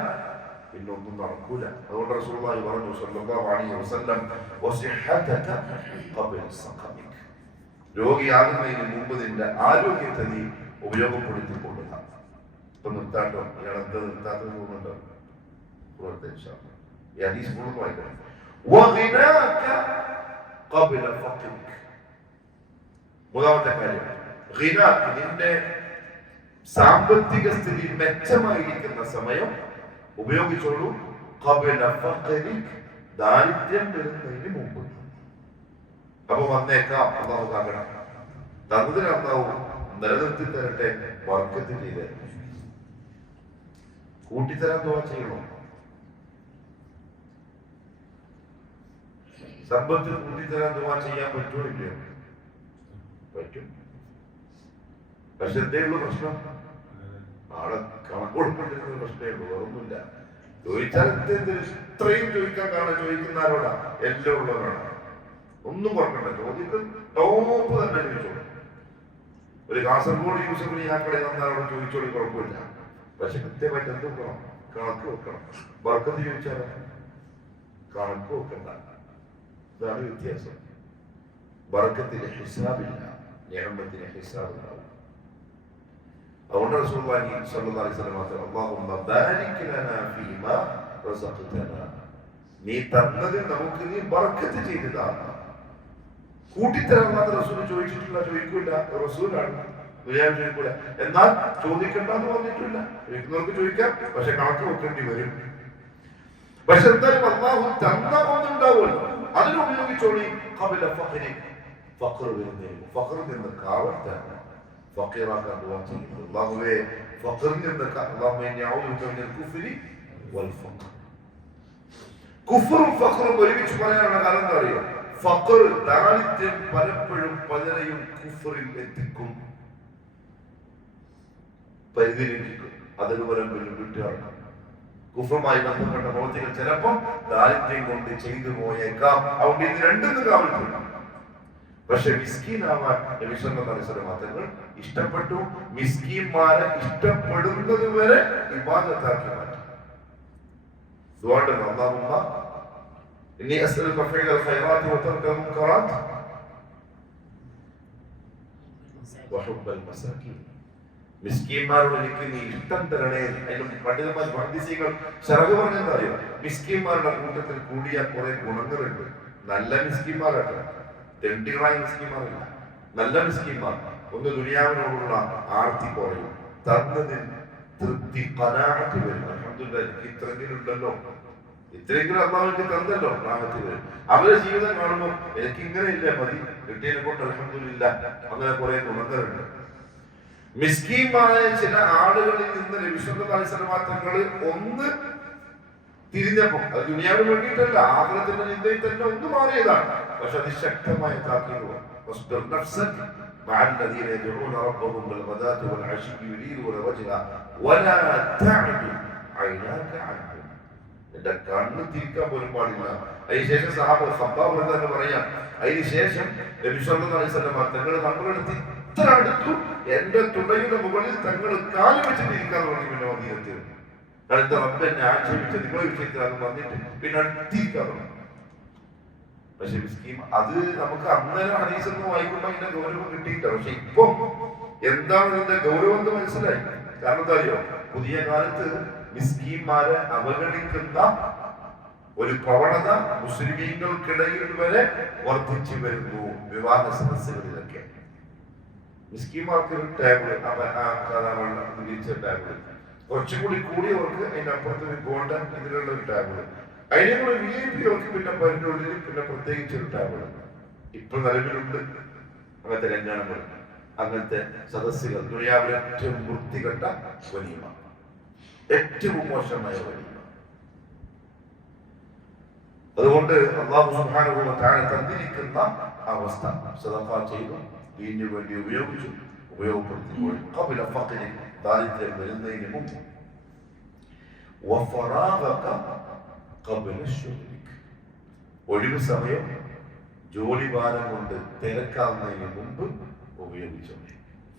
പിന്നൊന്നും നടക്കൂല. അതുകൊണ്ട് റസൂലുള്ളാഹി പറഞ്ഞു സ്വല്ലല്ലാഹു അലൈഹി വസല്ലം വസിഹതക ഖബല സഖമിക, രോഗിയാകുന്നതിന് മുമ്പ് നിന്റെ ആരോഗ്യത്തെ നീ ഉപയോഗപ്പെടുത്തിക്കൊള്ളുക. ഇപ്പൊ നിർത്താട്ടോ, ഇയാൾ എന്താ നിർത്താത്തത് തോന്നുന്നുണ്ടോ? മൂന്നാമത്തെ കാര്യം, നിന്റെ സാമ്പത്തിക സ്ഥിതി മെച്ചമായിരിക്കുന്ന സമയം ഉപയോഗിച്ചോളൂ. ദാരിദ്ര്യം വരുന്നതിന് മുമ്പ്. അപ്പൊ വന്നേക്കാം, അള്ളാഹു കാക്കണം, തന്നതിന് അള്ളാഹു നിലനിർത്തി തരട്ടെ, ബർക്കത്ത് ചെയ്ത് കൂട്ടിത്തരാൻ ദുആ ചെയ്യണം. സമ്പത്ത് കൂട്ടിത്തരാൻ ദുആ ചെയ്യാൻ പറ്റുമോ ഇല്ലയോ? പറ്റും. പക്ഷെ എന്തേ ഉള്ളൂ പ്രശ്നം? ആളെ കണക്കൊടുക്കൊണ്ടിരുന്ന പ്രശ്നമേ ഉള്ളൂ, വേറൊന്നുമില്ല. ചോദിച്ചാൽ ഇത്രയും ചോദിക്കാൻ കാരണം ചോദിക്കുന്ന ആരോടാ? എല്ലാം ഉള്ളവരാണ്. ഒന്നും കുറക്കണ്ട, ചോദിക്കും ടോപ്പ് തന്നെ ചോദിച്ചോളൂ. ഒരു കാസർഗോഡ് യൂസഫലി ആക്കളെ നന്നാരോട് ചോദിച്ചോളി, കുഴപ്പമില്ല. പക്ഷെ കൃത്യമായിട്ട് എന്ത് വെക്കണം? കണക്ക് വെക്കണം. ബർക്കത്ത് ചോദിച്ചാലോ കണക്ക് വെക്കണ്ട. ഇതാണ് വ്യത്യാസം. ബർക്കത്തിന് ഹിസാബില്ല, നിഅമത്തിന് ഹിസാബുണ്ടാവും. അതുകൊണ്ട് റസൂലുള്ളാഹി സ്വല്ലല്ലാഹു അലൈഹി വസല്ലം പറഞ്ഞു, അല്ലാഹുമ്മ ബാരിക് ലനാ ഫീമാ റസഖ്തനാ, നീ തന്നതിൽ നമുക്ക് നീ ബർക്കത്ത് ചെയ്തു താ. കൂട്ടിത്തരാൻ മാത്രം റസൂൽ ചോദിച്ചിട്ടില്ല, ചോദിക്കൂല. റസൂലാണ് ചോദിക്കൂല. എന്നാൽ ചോദിക്കണ്ടെന്ന് പറഞ്ഞിട്ടില്ല. ചോദിക്കുന്നവർക്ക് ചോദിക്കാം, പക്ഷെ കണക്ക് വെക്കേണ്ടി വരും. പക്ഷെ എന്തായാലും അല്ലാഹു തന്ന ഒന്നുണ്ടാവുമല്ലോ, അതിനുപയോഗിച്ചോളി. ഖബല ഫഖ്രി, ഫഖർ വരുന്നതിന്, ഫഖറിൽ നിന്ന് കാവൽക്കാരൻ ഫഖീറാക്കാൻ ദുആ ചെയ്യുന്നു. അല്ലാഹുവേ ഫഖറിൽ നിന്ന് അല്ലാഹുമ്മ ഇന്നി അഊദു ബിക മിനൽ കുഫ്രി വൽ ഫഖർ. കുഫറും ഫഖറും ഒരുമിച്ച് പറയാനുള്ള കാരണം എന്താ അറിയോ? ഫഖർ, ദാരിദ്ര്യം പലപ്പോഴും പലരെയും കുഫറിൽ എത്തിക്കും, പരിധിയിലെത്തിക്കും. അതുപോലെ വിട്ടുകാർക്കും കുഫറുമായി ബന്ധപ്പെട്ട പ്രവൃത്തികൾ ചിലപ്പോൾ ദാരിദ്ര്യം കൊണ്ട് ചെയ്തു പോയേക്കാം. അതുകൊണ്ട് ഇത് രണ്ടും കാവൽക്കും. പക്ഷെ മിസ്കീനാവാൻ നബി സല്ലല്ലാഹു അലൈഹി വസല്ലം തങ്ങൾ ഇഷ്ടപ്പെട്ടു. മിസ്കീന്മാരെ ഇഷ്ടപ്പെടുന്നത് വരെ ഇബാദത്താക്കി മാറ്റി. ദുആ ഉണ്ട്, അല്ലാഹുമ്മ ഇന്നി അസ്അലുക ഫിഅലൽ ഖൈറാത്തി വതർക്കൽ മുൻകറാത്ത് വഹുബ്ബൽ മസാകീൻ. മിസ്കീന്മാരോട് എനിക്ക് നീ ഇഷ്ടം തരണേ. അതിന് പണ്ഡിതന്മാർ ഹദീസുകൾ ശറഹ് പറഞ്ഞെന്താ അറിയോ? മിസ്കീന്മാരുടെ കൂട്ടത്തിൽ കൂടിയാൽ കുറെ ഗുണങ്ങളുണ്ട്. നല്ല മിസ്കീന്മാരാണ്, തെണ്ടികളായ മിസ്കീന്മാരല്ല. നല്ല മിസ്കീന്മാർ ഒന്ന് ദുനിയാവിനോടുള്ള ആർത്തി കുറയും, തന്നതിൽ തൃപ്തി ഖനാഅത്ത് വരും. അൽഹംദുലില്ലാഹ് എനിക്ക് ഇത്രയെങ്കിലും ഉണ്ടല്ലോ, ഇത്രയെങ്കിലും അല്ലാഹു എനിക്ക് തന്നല്ലോ, റാഹത്ത് വരും. അവരുടെ ജീവിതം കാണുമ്പോൾ എനിക്ക് ഇങ്ങനെ ഇല്ല, മതി, കിട്ടിയതിനെ കൊണ്ട് അൽഹംദുലില്ലാഹ്. അങ്ങനെ കുറെ ഗുണങ്ങളുണ്ട്. മിസ്കീമായ ചില ആളുകളിൽ നിന്ന് നബി സല്ലല്ലാഹു അലൈഹി വസല്ലം തങ്ങൾ ഒന്ന് തിരിഞ്ഞപ്പോൾ, അത് ദുനിയാവിന് വേണ്ടിയിട്ടല്ല, ആഖിറത്തിന്റെ ചിന്തയിൽ തന്നെ ഒന്ന് മാറിയതാണ്. പക്ഷെ അതിശക്തമായ താക്കീതുകൾ. مع الذين يدعون ربهم بالغداة والعشي يريدون وجهه ولا تعد عيناك عنهم. എന്റെ കണ്ണ് തിരിക്കാൻ പോലും പാടില്ല. അതിനുശേഷം സഹാബത്ത് ഖബ്ബാബ് തന്നെ പറയാം, അതിനുശേഷം നബി സല്ലല്ലാഹു അലൈഹി വസല്ലം തങ്ങൾ നമ്മളെടുത്ത് ഇത്ര അടുത്തു, എന്റെ തുടയുടെ മുകളിൽ തങ്ങൾ കാല് വെച്ച് തിരിക്കാൻ തുടങ്ങി. പിന്നെ മദീനത്തിൽ കാരണം എന്താ റബ്ബ് എന്നെ ആക്ഷേപിച്ച നിങ്ങളെ വിഷയത്തിലാണെന്ന് പറഞ്ഞിട്ട് പിന്നെ അടുത്തിരിക്കാറുണ്ട്. പക്ഷെ മിസ്കീൻ അത് നമുക്ക് അന്നേരം ഹദീസൊന്നും വായിക്കുമ്പോൾ അതിന്റെ ഗൗരവം കിട്ടിയില്ല. പക്ഷെ ഇപ്പം എന്താണ് ഇതിന്റെ ഗൗരവം എന്ന് മനസ്സിലായി. കാരണം എന്താ അറിയോ, പുതിയ കാലത്ത് മിസ്കീന്മാരെ അവഗണിക്കുന്ന ഒരു പ്രവണത മുസ്ലിമീങ്ങൾക്കിടയിൽ വരെ വർദ്ധിച്ചു വരുന്നു. വിവാഹ സദസ്സുകളിലൊക്കെ മിസ്കീന്മാർക്ക് ഒരു ടേബിൾ, വിരിച്ച ടേബിൾ, കുറച്ചുകൂടി കൂടിയവർക്ക് അതിന്റെ അപ്പുറത്ത് ഒരു ഗോൾഡൻ ഇതിലുള്ള ഒരു ടേബിൾ, അതിനുള്ള VIP പിന്നെ പരിനുള്ളിൽ പിന്നെ പ്രത്യേകിച്ച് ഒരു ടേബിൾ ഇപ്പൊ നിലവിലുണ്ട്. അങ്ങനത്തെ കല്യാണങ്ങൾ, അങ്ങനത്തെ സദസ്സുകൾ, ദുനിയാവിലെ ഏറ്റവും വൃത്തികെട്ട വലീമ, ഏറ്റവും മോശമായ വലീമ. അതുകൊണ്ട് അല്ലാഹു സുബ്ഹാനഹു വ തആല തന്നിരിക്കുന്ന അവസ്ഥ സദഖ ചെയ്തു, ദീനിനു വേണ്ടി ഉപയോഗിച്ചു, ഉപയോഗപ്പെടുത്തുമ്പോൾ ഖബല ഫഖരി, ദാരിദ്ര്യം വരുന്നതിന് മുമ്പ്, വഫറാഗക ഖബല ശുഗ്ലിക, ഒഴിവ് സമയം ജോലി ഭാരം കൊണ്ട് തിരക്കാവുന്നതിന് മുമ്പ് ഉപയോഗിച്ചു.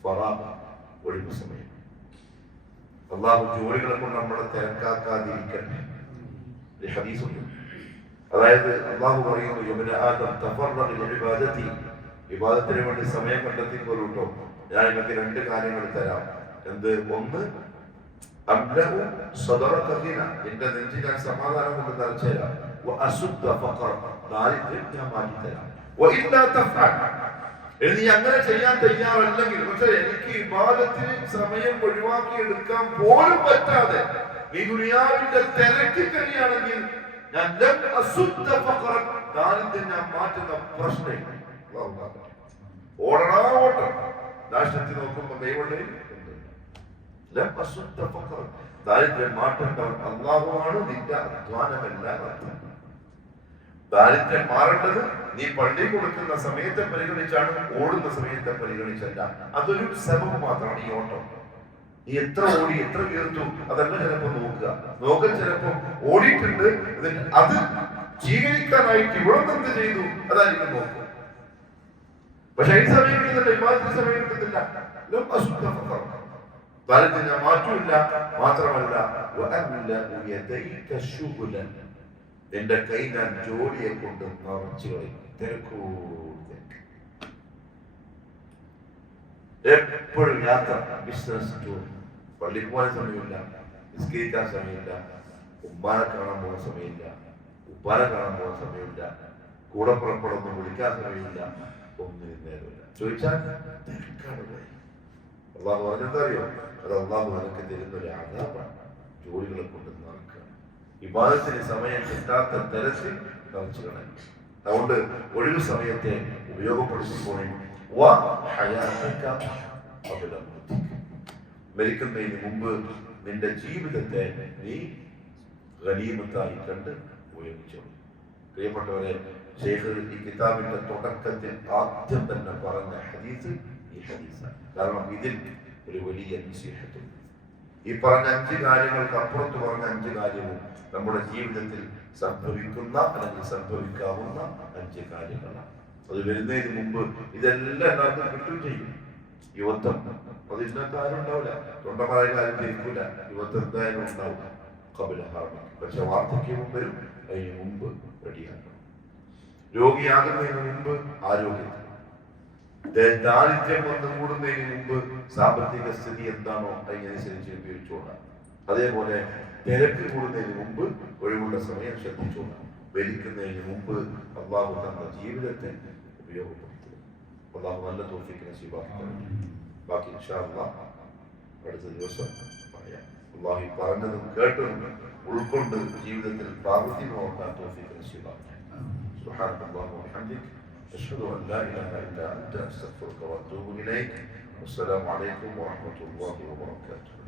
ഫറാഗ, ഒഴിവ് സമയം. അല്ലാഹു ജോലികളെ കൊണ്ട് നമ്മളെ തിരക്കാക്കാതിരിക്കട്ടെ. ഒരു ഹദീസുണ്ട്, അതായത് അല്ലാഹു പറയുന്നു, യബ്ന ആദം തഫറഗ ലിഇബാദതി, ഇബാദത്തിന് വേണ്ടി സമയം കണ്ടെത്തിക്കൊള്ളൂട്ടോ, ഞാൻ നിങ്ങൾക്ക് 2 കാര്യങ്ങൾ തരാം. എന്ത്? ഒന്ന്, അംലഉ സദറക ഗിന, എന്റെ നെഞ്ചിൽ ഞാൻ സമാധാനം കൊണ്ട് നിറച്ചുതരാം. വഅസുദ്ദ ഫഖറ, ദാരിദ്ര്യം ഞാൻ മാറ്റിത്തരാം. വഇല്ലാ തഫഅൽ, നീ അങ്ങനെ ചെയ്യാൻ തയ്യാറല്ലെങ്കിൽ, പക്ഷേ എനിക്ക് ഇബാദത്തിന് സമയം ഒഴിവാക്കി എടുക്കാൻ പോലും പറ്റാതെ നീ ദുനിയാവിന്റെ തിരക്ക് കഴിയാണെങ്കിൽ ഞാൻ ലം അസുദ്ദ ഫഖറ, ദാരിദ്ര്യം ഞാൻ മാറ്റുന്ന പ്രശ്നമില്ല. ഓടണ ഓട്ടം, രാഷ്ട്രത്തിൽ നോക്കുമ്പോൾ കൈവെള്ളയിൽ ലം അസുദ്ദ ഫഖറ, ദാരിദ്ര്യം മാറ്റേണ്ടവൻ അല്ലാഹുവാണ്, നിന്റെ അധ്വാനമല്ല. ദാരിദ്ര്യം മാറേണ്ടത് നീ പള്ളി കൊടുക്കുന്ന സമയത്തെ പരിഗണിച്ചാണ്, ഓടുന്ന സമയത്തെ പരിഗണിച്ചല്ല. അതൊരു സബബ് മാത്രമാണ് ഈ ഓട്ടം. നീ എത്ര ഓടി, എത്ര വീർത്തു, അതല്ല ചിലപ്പോ നോക്കുക ചിലപ്പോ ഓടിയിട്ടുണ്ട്, അത് സ്വീകരിക്കാനായിട്ട് ഇവിടെ എന്ത് ചെയ്തു അതായിരിക്കും നോക്കുക. പക്ഷെ ഈ സമയം കിട്ടുന്നില്ല, ഇമാനത്തിന് സമയം കിട്ടുന്നില്ല. ദാരിദ്ര്യം ഞാൻ മാറ്റൂല്ല, മാത്രമല്ല എന്റെ കൈ ഞാൻ ജോലിയെ കൊണ്ട് നിറച്ചു കളയും. എപ്പോഴും യാത്ര, ബിസിനസ് ടൂർ, പള്ളിക്ക് പോകാൻ സമയമില്ല, നിസ്കരിക്കാൻ സമയമില്ല, ഉമ്മാനെ കാണാൻ പോകുന്ന സമയമില്ല, ഉപ്പാനെ കാണാൻ പോകുന്ന സമയമില്ല, കൂടെ പുറപ്പെടുന്നു വിളിക്കാൻ സമയമില്ല, ഒന്നിനും നേരമില്ല. ചോദിച്ചാൽ തിരക്കാണ്. അള്ളാഹു പറഞ്ഞെന്താ അറിയോ, അത് അള്ളാഹു നിനക്ക് തരുന്നൊരു ആദാബാണ്. ജോലികളെ കൊണ്ട് നടക്കുക, ഇബാദത്തിന് സമയം കിട്ടാത്ത തരത്തിൽ കളിച്ചു കളയും. അതുകൊണ്ട് ഒഴിവ് സമയത്തെ ഉപയോഗപ്പെടുത്തിക്കോണേ. മരിക്കുന്നതിന് മുമ്പ് നിന്റെ ജീവിതത്തെ നീ ഗനീമത്തായി കണ്ട് ഉപയോഗിച്ചു. പ്രിയപ്പെട്ടവരെ, ശൈഖ് ഈ കിതാബിന്റെ തുടക്കത്തിൽ ആദ്യം തന്നെ പറഞ്ഞ ഹദീസ് ഈ ഹദീസാണ്. കാരണം ഇതിൽ ഒരു വലിയ നസീഹത്തുണ്ട്. ഈ പറഞ്ഞ 5 കാര്യങ്ങൾക്ക് അപ്പുറത്ത് പറഞ്ഞ 5 കാര്യവും നമ്മുടെ ജീവിതത്തിൽ സംഭവിക്കുന്ന അല്ലെങ്കിൽ സംഭവിക്കാവുന്ന 5 കാര്യങ്ങളാണ്. അത് വരുന്നതിന് മുമ്പ് ഇതെല്ലാം എല്ലാവർക്കും കിട്ടും ചെയ്യും. യുവത്വം അത് ഇന്നത്തെ ആരും ഉണ്ടാവില്ല, തൊണ്ടമായ കാര്യം ജയിക്കൂല, യുവത്വം എന്തായാലും ഉണ്ടാവും. കബല ഹാർമി, പക്ഷെ വാർദ്ധക്യവും വരും, അതിന് മുമ്പ് റെഡിയാക്കണം. രോഗിയാകുന്നതിന് മുമ്പ് ആരോഗ്യം, ദാരിദ്ര്യം വന്ന് കൂടുന്നതിന് മുമ്പ് സാമ്പത്തിക സ്ഥിതി എന്താണോ അതിനനുസരിച്ച് ഉപയോഗിച്ചോളാം. അതേപോലെ തിരക്ക് കൂടുന്നതിന് മുമ്പ് ഒഴിവുള്ള സമയം ശ്രദ്ധിച്ചോളാം. വലിക്കുന്നതിന് മുമ്പ് അള്ളാഹു തന്ന ജീവിതത്തെ ഉപയോഗപ്പെടുത്തുക. അള്ളാഹു നല്ല തൗഫീഖ് നസീബാക്കി. ബാക്കി ഇൻഷാ അല്ലാഹ് അടുത്ത ദിവസം പറയാം. അള്ളാഹു പറഞ്ഞതും കേട്ടതും ഉൾക്കൊണ്ട് ജീവിതത്തിൽ പ്രാവർത്തികമാക്കാൻ തൗഫീഖ് നസീബാക്കി. സുബ്ഹാനക അല്ലാഹുമ്മ വബിഹംദിക അഷ്ഹദു അൻ ലാ ഇലാഹ ഇല്ലാ അൻത അസ്തഗ്ഫിറുക വഅതൂബു ഇലൈക്. വസ്സലാമു അലൈക്കും വറഹ്മത്തുള്ളാഹി വബറകാതുഹു.